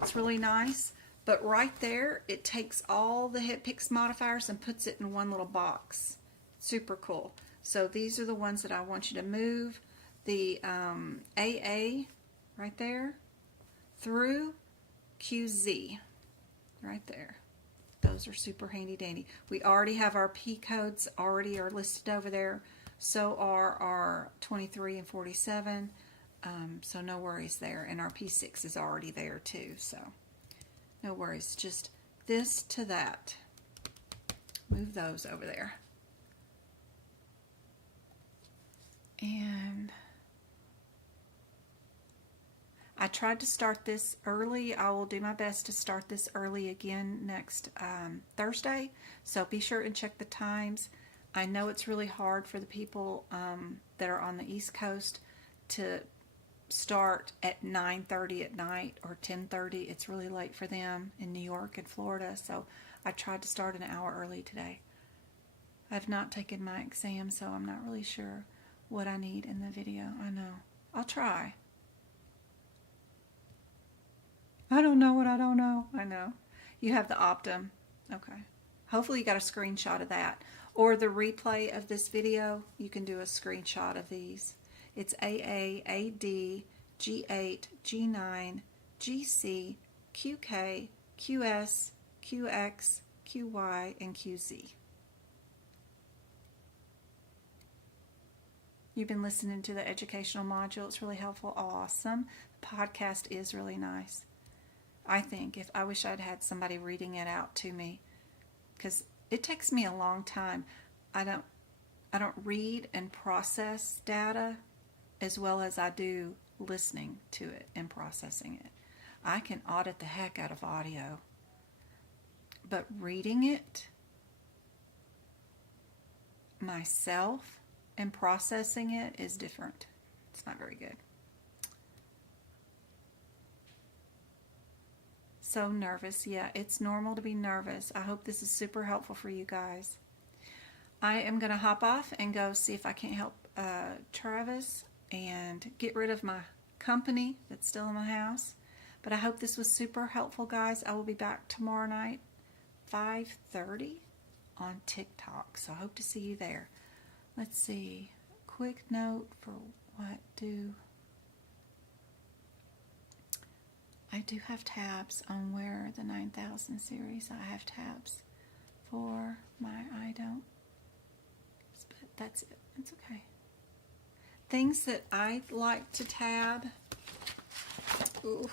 It's really nice. But right there, it takes all the HitPix modifiers and puts it in one little box. Super cool. So these are the ones that I want you to move. The AA right there through QZ right there. Those are super handy dandy. We already have our P codes already are listed over there. So are our 23 and 47. So no worries there. And our P6 is already there too. So no worries. Just this to that. Move those over there. And I tried to start this early. I will do my best to start this early again next Thursday. So be sure and check the times. I know it's really hard for the people that are on the East Coast to start at 9:30 at night or 10:30. It's really late for them in New York and Florida. So I tried to start an hour early today. I've not taken my exam, so I'm not really sure what I need in the video. I know. I'll try. I don't know what I don't know. I know. You have the Optum. Okay. Hopefully you got a screenshot of that. Or the replay of this video, you can do a screenshot of these. It's AA, AD, G8, G9, GC, QK, QS, QX, QY, and QZ. You've been listening to the educational module. It's really helpful. Awesome. The podcast is really nice. I wish I'd had somebody reading it out to me, because it takes me a long time. I don't read and process data as well as I do listening to it and processing it. I can audit the heck out of audio, but reading it myself and processing it is different. It's not very good. So nervous. Yeah, it's normal to be nervous. I hope this is super helpful for you guys. I am going to hop off and go see if I can't help Travis and get rid of my company that's still in my house. But I hope this was super helpful, guys. I will be back tomorrow night, 5:30 on TikTok. So I hope to see you there. Let's see. Quick note for what I do have tabs on where the 9000 series. I have tabs for my I don't. But that's it. It's okay. Things that I like to tab. Ooh.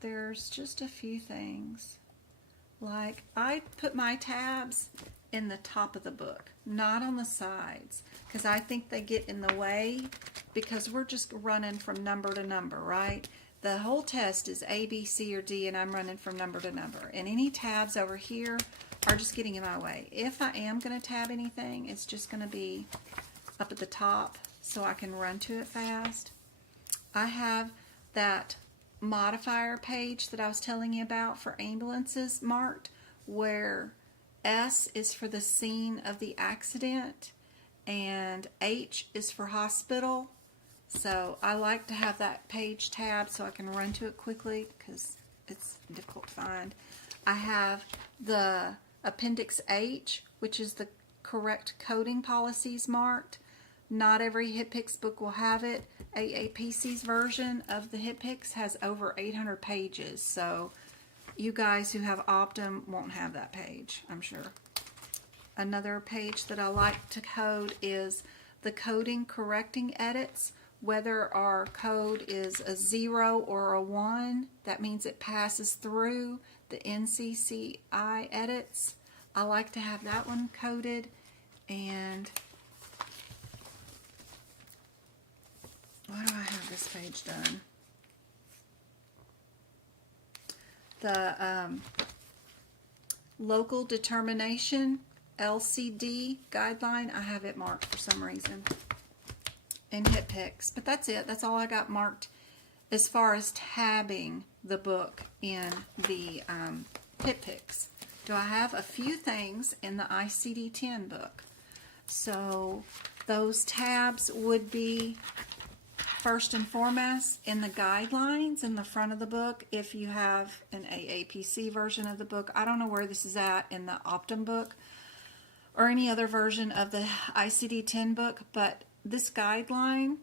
There's just a few things. Like, I put my tabs in the top of the book, not on the sides, because I think they get in the way, because we're just running from number to number, right? The whole test is A, B, C, or D, and I'm running from number to number. And any tabs over here are just getting in my way. If I am going to tab anything, it's just going to be up at the top so I can run to it fast. I have that modifier page that I was telling you about for ambulances marked, where S is for the scene of the accident and H is for hospital. So I like to have that page tab so I can run to it quickly, because it's difficult to find. I have the Appendix H, which is the correct coding policies marked. Not every HitPix book will have it. AAPC's version of the HitPix has over 800 pages, so you guys who have Optum won't have that page, I'm sure. Another page that I like to code is the coding correcting edits. Whether our code is a 0 or a 1, that means it passes through the NCCI edits. I like to have that one coded. And why do I have this page done? The local determination LCD guideline, I have it marked for some reason in HitPix, but that's it. That's all I got marked as far as tabbing the book in the Pit Picks. Do I have a few things in the ICD-10 book? So those tabs would be first and foremost in the guidelines in the front of the book. If you have an AAPC version of the book, I don't know where this is at in the Optum book or any other version of the ICD-10 book, but this guideline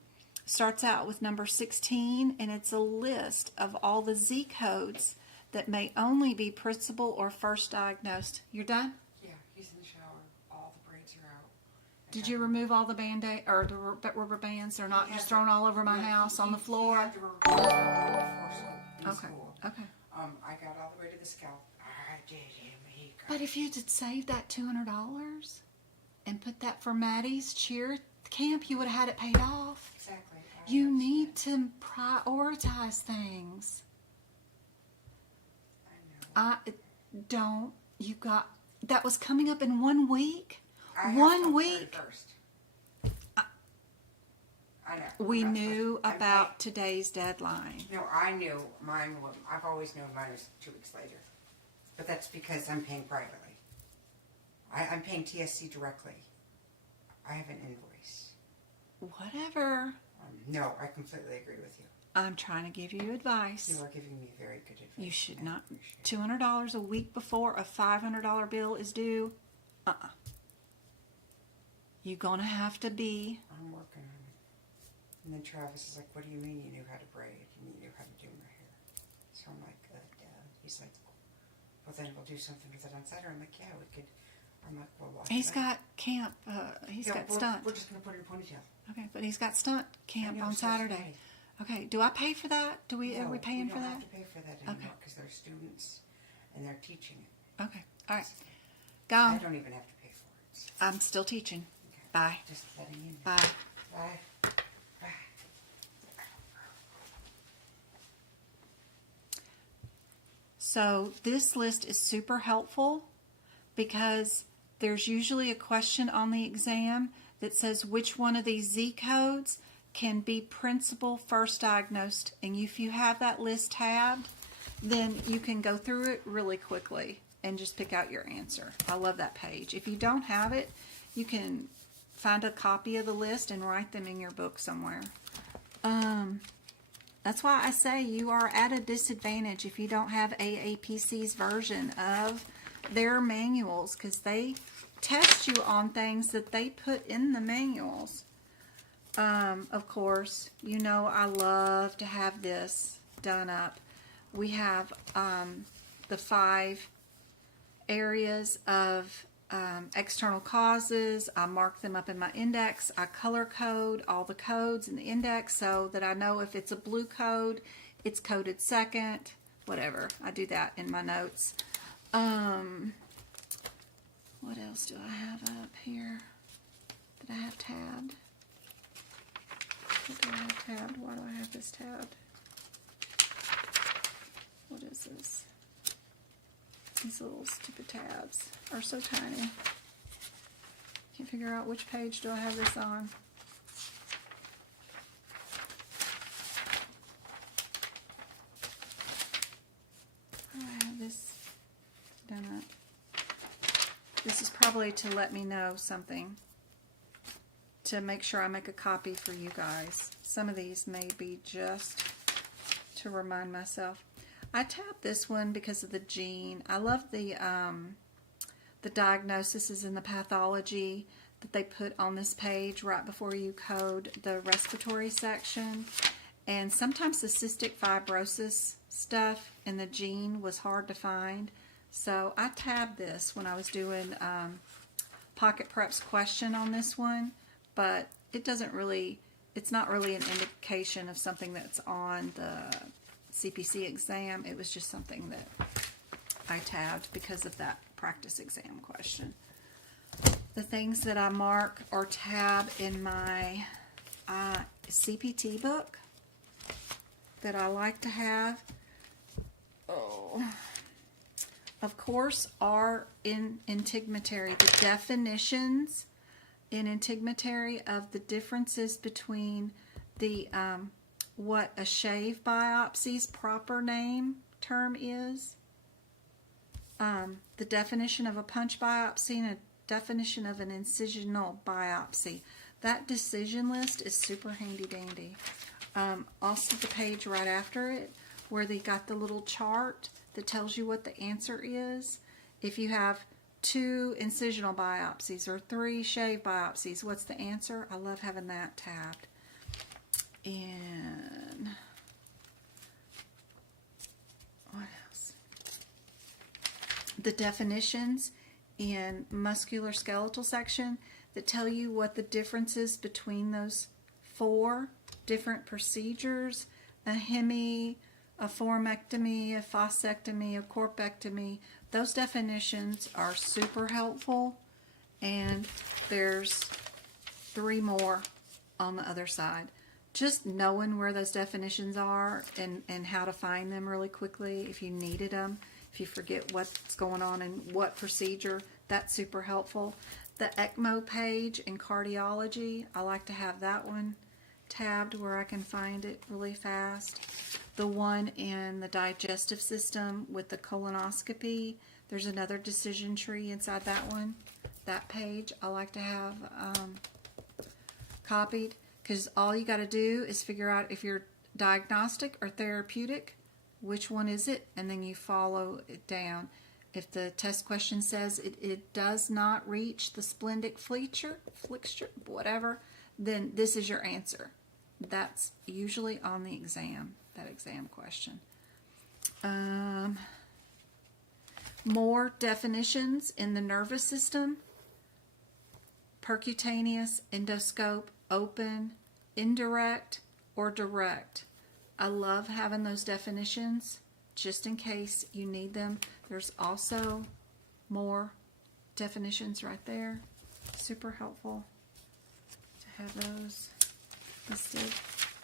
starts out with number 16, and it's a list of all the Z codes that may only be principal or first diagnosed. You're done? Yeah, he's in the shower. All the braids are out. Did you remove all the Band-Aid or the rubber bands? They're not just thrown all over my house on the floor? He had the rubber bands out before school. Okay. I got all the way to the scalp. I did him. He got But if you had saved that $200 and put that for Maddie's cheer camp, you would have had it paid off. exactly. You need to prioritize things. I know. Don't. You got that was coming up in 1 week. I have 1 till week. 31st. I know. We I'm not knew supposed to- I'm about today's deadline. No, I knew mine. I've always known mine was 2 weeks later, but that's because I'm paying privately. I'm paying TSC directly. I have an invoice. Whatever. No, I completely agree with you. I'm trying to give you advice. You are giving me very good advice. You should I not. appreciate it. $200 a week before a $500 bill is due. You're gonna have to be. I'm working on it. And then Travis is like, "What do you mean you knew how to braid? You knew how to do my hair?" So I'm like, he's like, "Well, then we'll do something with it on Saturday." I'm like, "Yeah, we could." I'm like, "Well, why?" He's got camp. He's got stunt. We're just gonna put it in a ponytail. Okay, but he's got stunt camp I know, on so Saturday. sorry. Okay, do I pay for that? Are we paying we for don't that? have to pay for that anymore Okay. because they're students and they're teaching it. Okay, all right. I Go. don't even have to pay for it. I'm still teaching. Okay. Bye. Just letting you know. Bye. Bye. Bye. So this list is super helpful because there's usually a question on the exam that says which one of these Z codes can be principal first diagnosed. And if you have that list tabbed, then you can go through it really quickly and just pick out your answer. I love that page. If you don't have it, you can find a copy of the list and write them in your book somewhere. That's why I say you are at a disadvantage if you don't have AAPC's version of their manuals, because they test you on things that they put in the manuals. Of course, you know I love to have this done up. We have the 5 areas of external causes. I mark them up in my index. I color code all the codes in the index so that I know if it's a blue code, it's coded second, whatever. I do that in my notes. What else do I have up here that I have tabbed? What do I have tabbed? Why do I have this tabbed? What is this? These little stupid tabs are so tiny. Can't figure out which page do I have this on. How do I have this done up? This is probably to let me know something, to make sure I make a copy for you guys. Some of these may be just to remind myself. I tabbed this one because of the gene. I love the diagnoses and the pathology that they put on this page right before you code the respiratory section. And sometimes the cystic fibrosis stuff in the gene was hard to find. So I tabbed this when I was doing Pocket Prep's question on this one, but it doesn't really, it's not really an indication of something that's on the CPC exam. It was just something that I tabbed because of that practice exam question. The things that I mark or tab in my CPT book that I like to have, of course, are in integumentary. The definitions in integumentary of the differences between the what a shave biopsy's proper term is, the definition of a punch biopsy, and a definition of an incisional biopsy. That decision list is super handy dandy. Also the page right after it where they got the little chart that tells you what the answer is. If you have 2 incisional biopsies or 3 shave biopsies, what's the answer? I love having that tabbed. And what else? The definitions in musculoskeletal section that tell you what the difference is between those 4 different procedures: a hemi, a formectomy, a faucectomy, a corpectomy. Those definitions are super helpful, and there's 3 more on the other side. Just knowing where those definitions are and how to find them really quickly if you needed them, if you forget what's going on in what procedure, that's super helpful. The ECMO page in cardiology, I like to have that one tabbed where I can find it really fast. The one in the digestive system with the colonoscopy, there's another decision tree inside that one. That page I like to have copied, because all you got to do is figure out if you're diagnostic or therapeutic, which one is it, and then you follow it down. If the test question says it does not reach the splenic flexure, whatever, then this is your answer. That's usually on the exam, that exam question. More definitions in the nervous system: percutaneous, endoscope, open, indirect, or direct. I love having those definitions just in case you need them. There's also more definitions right there. Super helpful to have those listed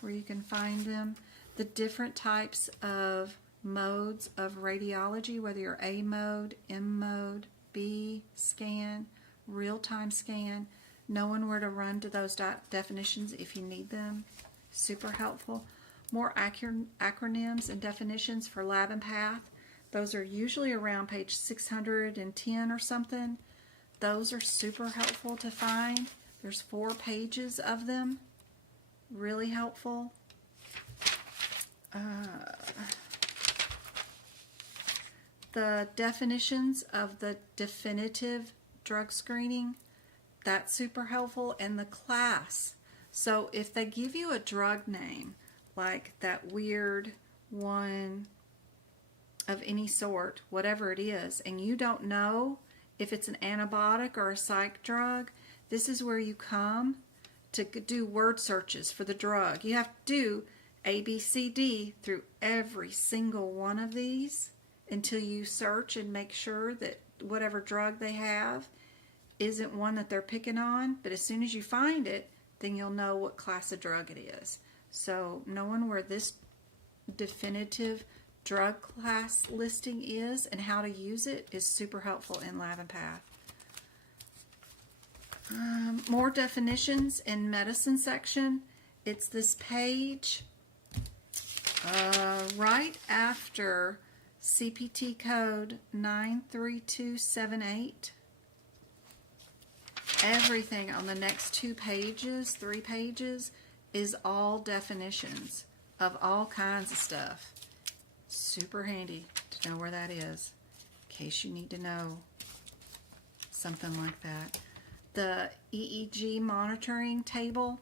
where you can find them. The different types of modes of radiology, whether you're A mode, M mode, B scan, real-time scan, knowing where to run to those definitions if you need them. Super helpful. More acronyms and definitions for lab and path. Those are usually around page 610 or something. Those are super helpful to find. There's 4 pages of them. Really helpful. The definitions of the definitive drug screening, that's super helpful. And the class. So if they give you a drug name, like that weird one of any sort, whatever it is, and you don't know if it's an antibiotic or a psych drug, this is where you come to do word searches for the drug. You have to do ABCD through every single one of these until you search and make sure that whatever drug they have isn't one that they're picking on. But as soon as you find it, then you'll know what class of drug it is. So knowing where this definitive drug class listing is and how to use it is super helpful in Lab and Path. More definitions in medicine section. It's this page right after CPT code 93278. Everything on the next 2 pages, 3 pages, is all definitions of all kinds of stuff. Super handy to know where that is in case you need to know something like that. The EEG monitoring table,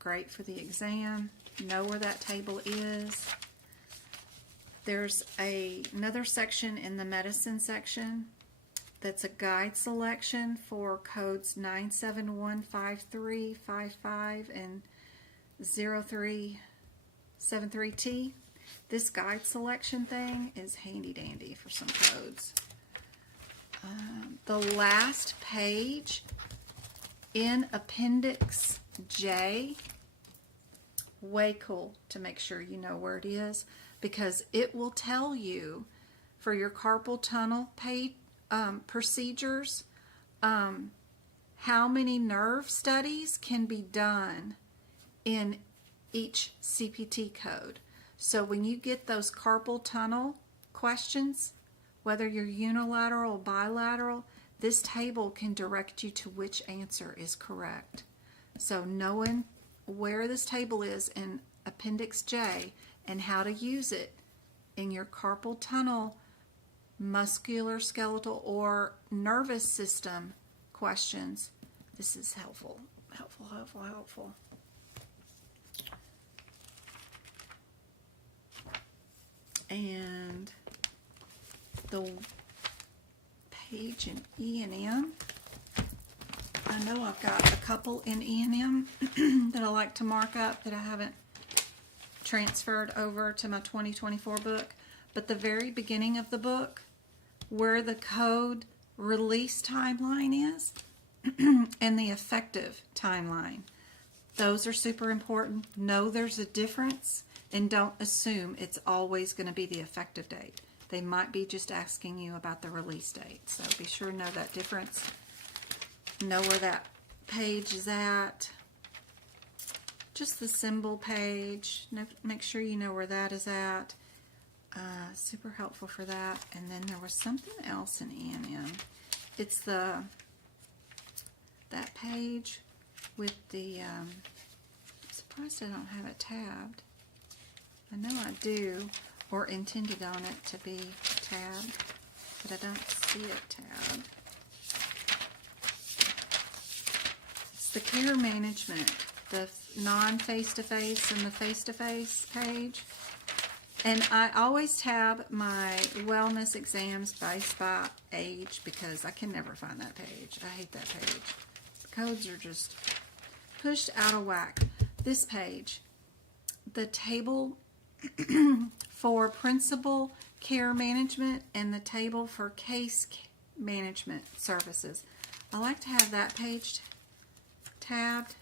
great for the exam. Know where that table is. There's another section in the medicine section that's a guide selection for codes 9715355 and 0373T. This guide selection thing is handy dandy for some codes. The last page in Appendix J, way cool to make sure you know where it is, because it will tell you for your carpal tunnel procedures how many nerve studies can be done in each CPT code. So when you get those carpal tunnel questions, whether you're unilateral or bilateral, this table can direct you to which answer is correct. So knowing where this table is in Appendix J and how to use it in your carpal tunnel, muscular, skeletal, or nervous system questions, this is helpful. Helpful. And the page in E and M, I know I've got a couple in E and M that I like to mark up that I haven't transferred over to my 2024 book, but the very beginning of the book, where the code release timeline is and the effective timeline, those are super important. Know there's a difference, and don't assume it's always going to be the effective date. They might be just asking you about the release date. So be sure to know that difference. Know where that page is at. Just the symbol page. Make sure you know where that is at. Super helpful for that. And then there was something else in E&M. It's that page with the, I'm surprised I don't have it tabbed. I know I do, or intended on it to be tabbed, but I don't see it tabbed. It's the care management, the non-face-to-face and the face-to-face page. And I always tab my wellness exams based by age because I can never find that page. I hate that page. The codes are just pushed out of whack. This page, the table for principal care management and the table for case management services. I like to have that page tabbed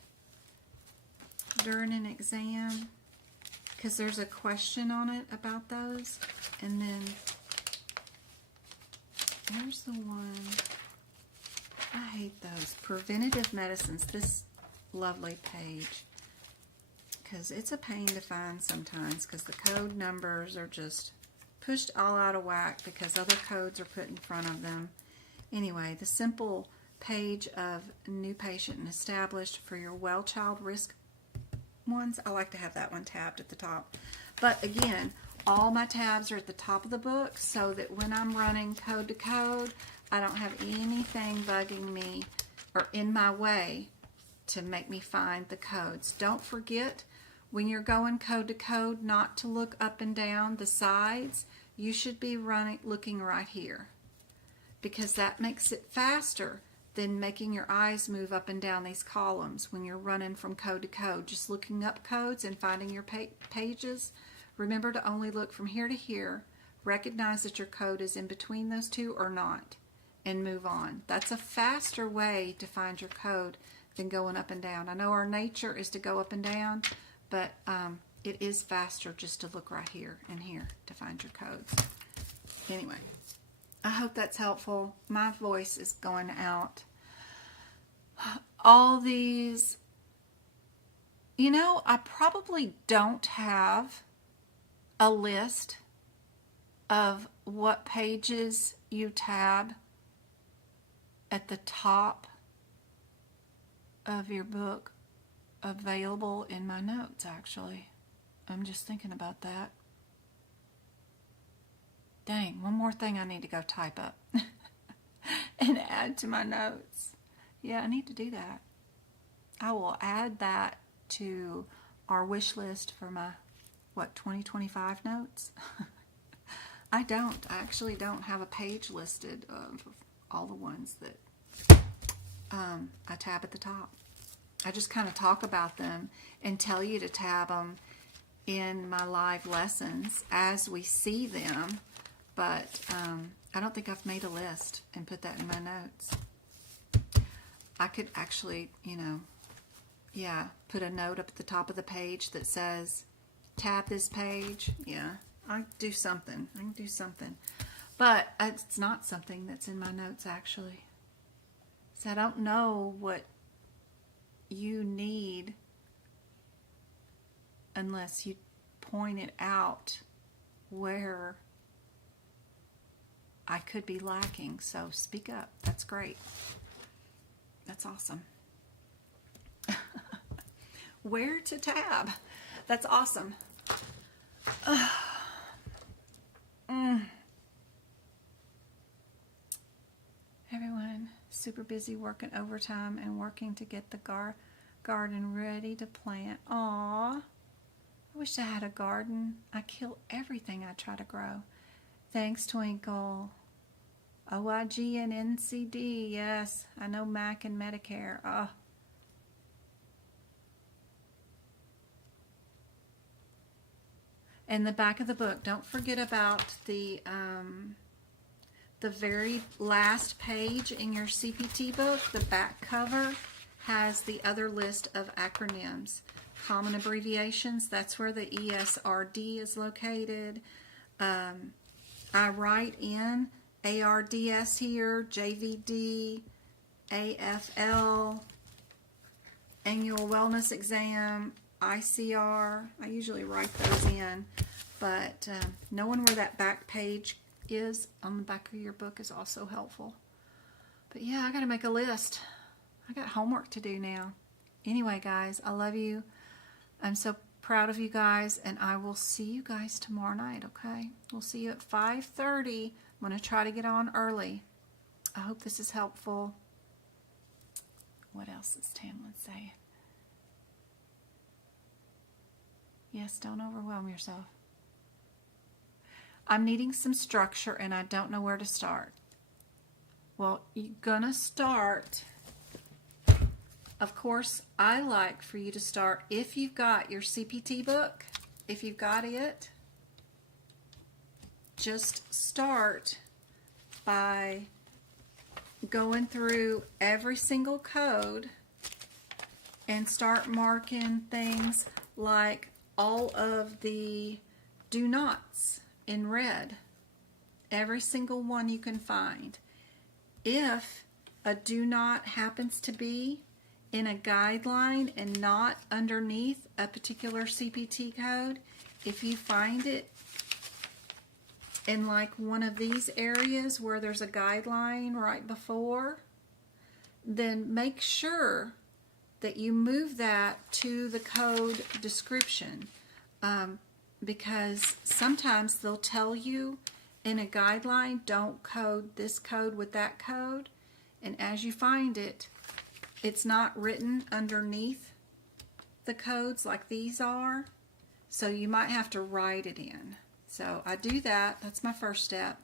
during an exam because there's a question on it about those. And then there's the one, I hate those, preventative medicines, this lovely page, because it's a pain to find sometimes because the code numbers are just pushed all out of whack because other codes are put in front of them. Anyway, the simple page of new patient and established for your well child risk ones, I like to have that one tabbed at the top. But again, all my tabs are at the top of the book so that when I'm running code to code, I don't have anything bugging me or in my way to make me find the codes. Don't forget, when you're going code to code, not to look up and down the sides. You should be looking right here because that makes it faster than making your eyes move up and down these columns when you're running from code to code. Just looking up codes and finding your pages. Remember to only look from here to here. Recognize that your code is in between those two or not, and move on. That's a faster way to find your code than going up and down. I know our nature is to go up and down, but it is faster just to look right here and here to find your codes. Anyway, I hope that's helpful. My voice is going out. All these, you know, I probably don't have a list of what pages you tab at the top of your book available in my notes, actually. I'm just thinking about that. Dang, one more thing I need to go type up and add to my notes. Yeah, I need to do that. I will add that to our wish list for my, 2025 notes? I actually don't have a page listed of all the ones that I tab at the top. I just kind of talk about them and tell you to tab them in my live lessons as we see them, but I don't think I've made a list and put that in my notes. I could actually, put a note up at the top of the page that says, tab this page. Yeah, I can do something. But it's not something that's in my notes, actually. So I don't know what you need unless you point it out where I could be lacking. So speak up. That's great. That's awesome. Where to tab? That's awesome. Everyone super busy working overtime and working to get the garden ready to plant. Aw, I wish I had a garden. I kill everything I try to grow. Thanks, Twinkle. OIG and NCD, yes. I know Mac and Medicare. Oh. In the back of the book, don't forget about the very last page in your CPT book. The back cover has the other list of acronyms. Common abbreviations, that's where the ESRD is located. I write in ARDS here, JVD, AFL, annual wellness exam, ICR. I usually write those in, but knowing where that back page is on the back of your book is also helpful. But yeah, I got to make a list. I got homework to do now. Anyway, guys, I love you. I'm so proud of you guys, and I will see you guys tomorrow night, okay? We'll see you at 5:30. I'm going to try to get on early. I hope this is helpful. What else is Tamlin saying? Yes, don't overwhelm yourself. I'm needing some structure, and I don't know where to start. Well, you're going to start. Of course, I like for you to start, if you've got your CPT book, if you've got it, just start by going through every single code and start marking things like all of the do nots in red. Every single one you can find. If a do not happens to be in a guideline and not underneath a particular CPT code, if you find it in like one of these areas where there's a guideline right before, then make sure that you move that to the code description, because sometimes they'll tell you in a guideline, don't code this code with that code, and as you find it, it's not written underneath the codes like these are, so you might have to write it in. So I do that. That's my first step.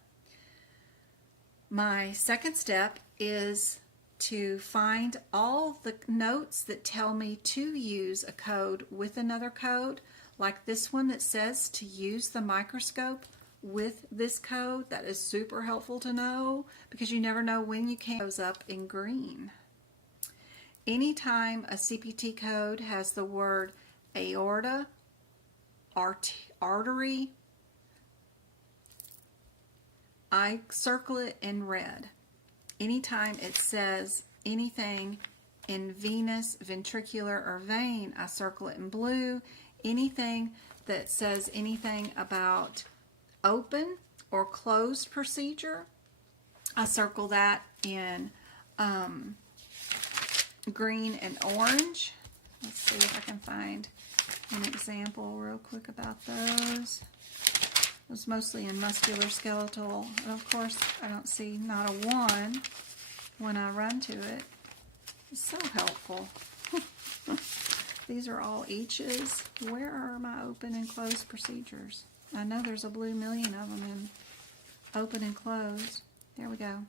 My second step is to find all the notes that tell me to use a code with another code, like this one that says to use the microscope with this code. That is super helpful to know, because you never know when you can. It goes up in green. Anytime a CPT code has the word aorta, artery, I circle it in red. Anytime it says anything in venous, ventricular, or vein, I circle it in blue. Anything that says anything about open or closed procedure, I circle that in green and orange. Let's see if I can find an example real quick about those. It was mostly in musculoskeletal, and of course I don't see not a 1 when I run to it. It's so helpful. These are all eaches. Where are my open and closed procedures? I know there's a blue million of them in open and closed. There we go.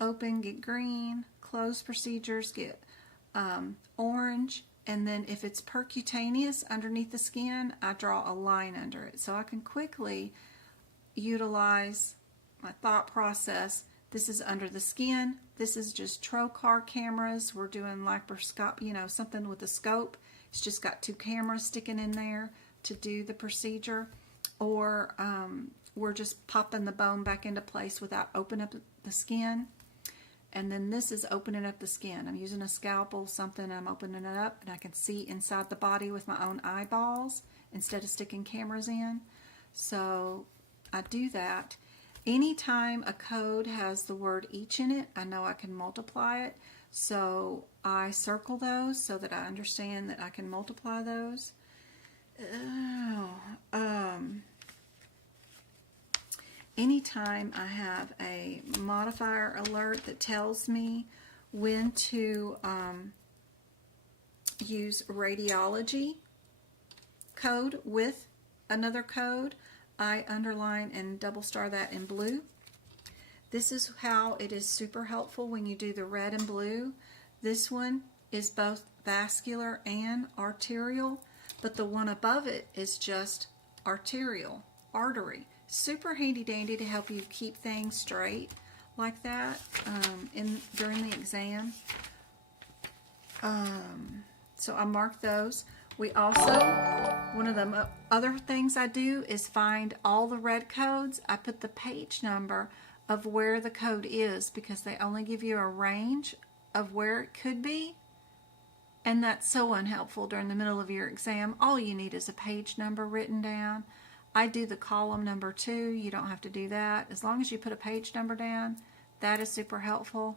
Open, get green. Closed procedures, get orange. And then if it's percutaneous underneath the skin, I draw a line under it. So I can quickly utilize my thought process. This is under the skin. This is just trocar cameras. We're doing laparoscope, something with a scope. It's just got 2 cameras sticking in there to do the procedure. Or we're just popping the bone back into place without opening up the skin. And then this is opening up the skin. I'm using a scalpel, something, I'm opening it up, and I can see inside the body with my own eyeballs instead of sticking cameras in. So I do that. Anytime a code has the word each in it, I know I can multiply it. So I circle those so that I understand that I can multiply those. Anytime I have a modifier alert that tells me when to use radiology code with another code, I underline and double star that in blue. This is how it is super helpful when you do the red and blue. This one is both vascular and arterial, but the one above it is just arterial, artery. Super handy dandy to help you keep things straight like that during the exam. So I mark those. We also, one of the other things I do is find all the red codes. I put the page number of where the code is because they only give you a range of where it could be. And that's so unhelpful during the middle of your exam. All you need is a page number written down. I do the column number too. You don't have to do that. As long as you put a page number down, that is super helpful.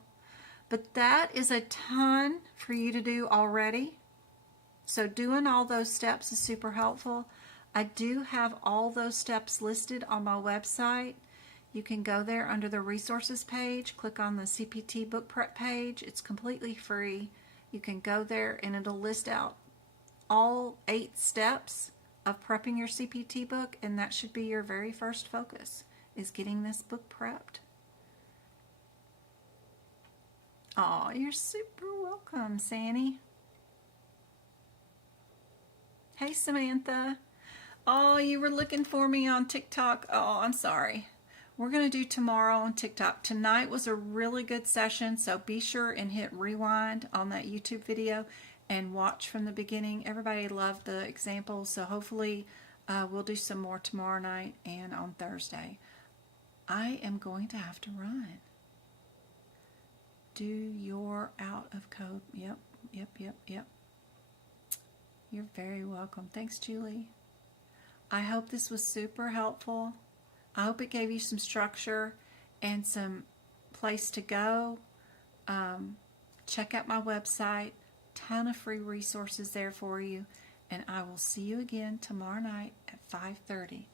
But that is a ton for you to do already. So doing all those steps is super helpful. I do have all those steps listed on my website. You can go there under the resources page, click on the CPT book prep page. It's completely free. You can go there and it'll list out all 8 steps of prepping your CPT book, and that should be your very first focus, is getting this book prepped. Oh, you're super welcome, Sandy. Hey, Samantha. Oh, you were looking for me on TikTok. Oh, I'm sorry. We're going to do tomorrow on TikTok. Tonight was a really good session, so be sure and hit rewind on that YouTube video and watch from the beginning. Everybody loved the examples, so hopefully we'll do some more tomorrow night and on Thursday. I am going to have to run. Do your out of code. Yep. You're very welcome. Thanks, Julie. I hope this was super helpful. I hope it gave you some structure and some place to go. Check out my website. Ton of free resources there for you. And I will see you again tomorrow night at 5:30.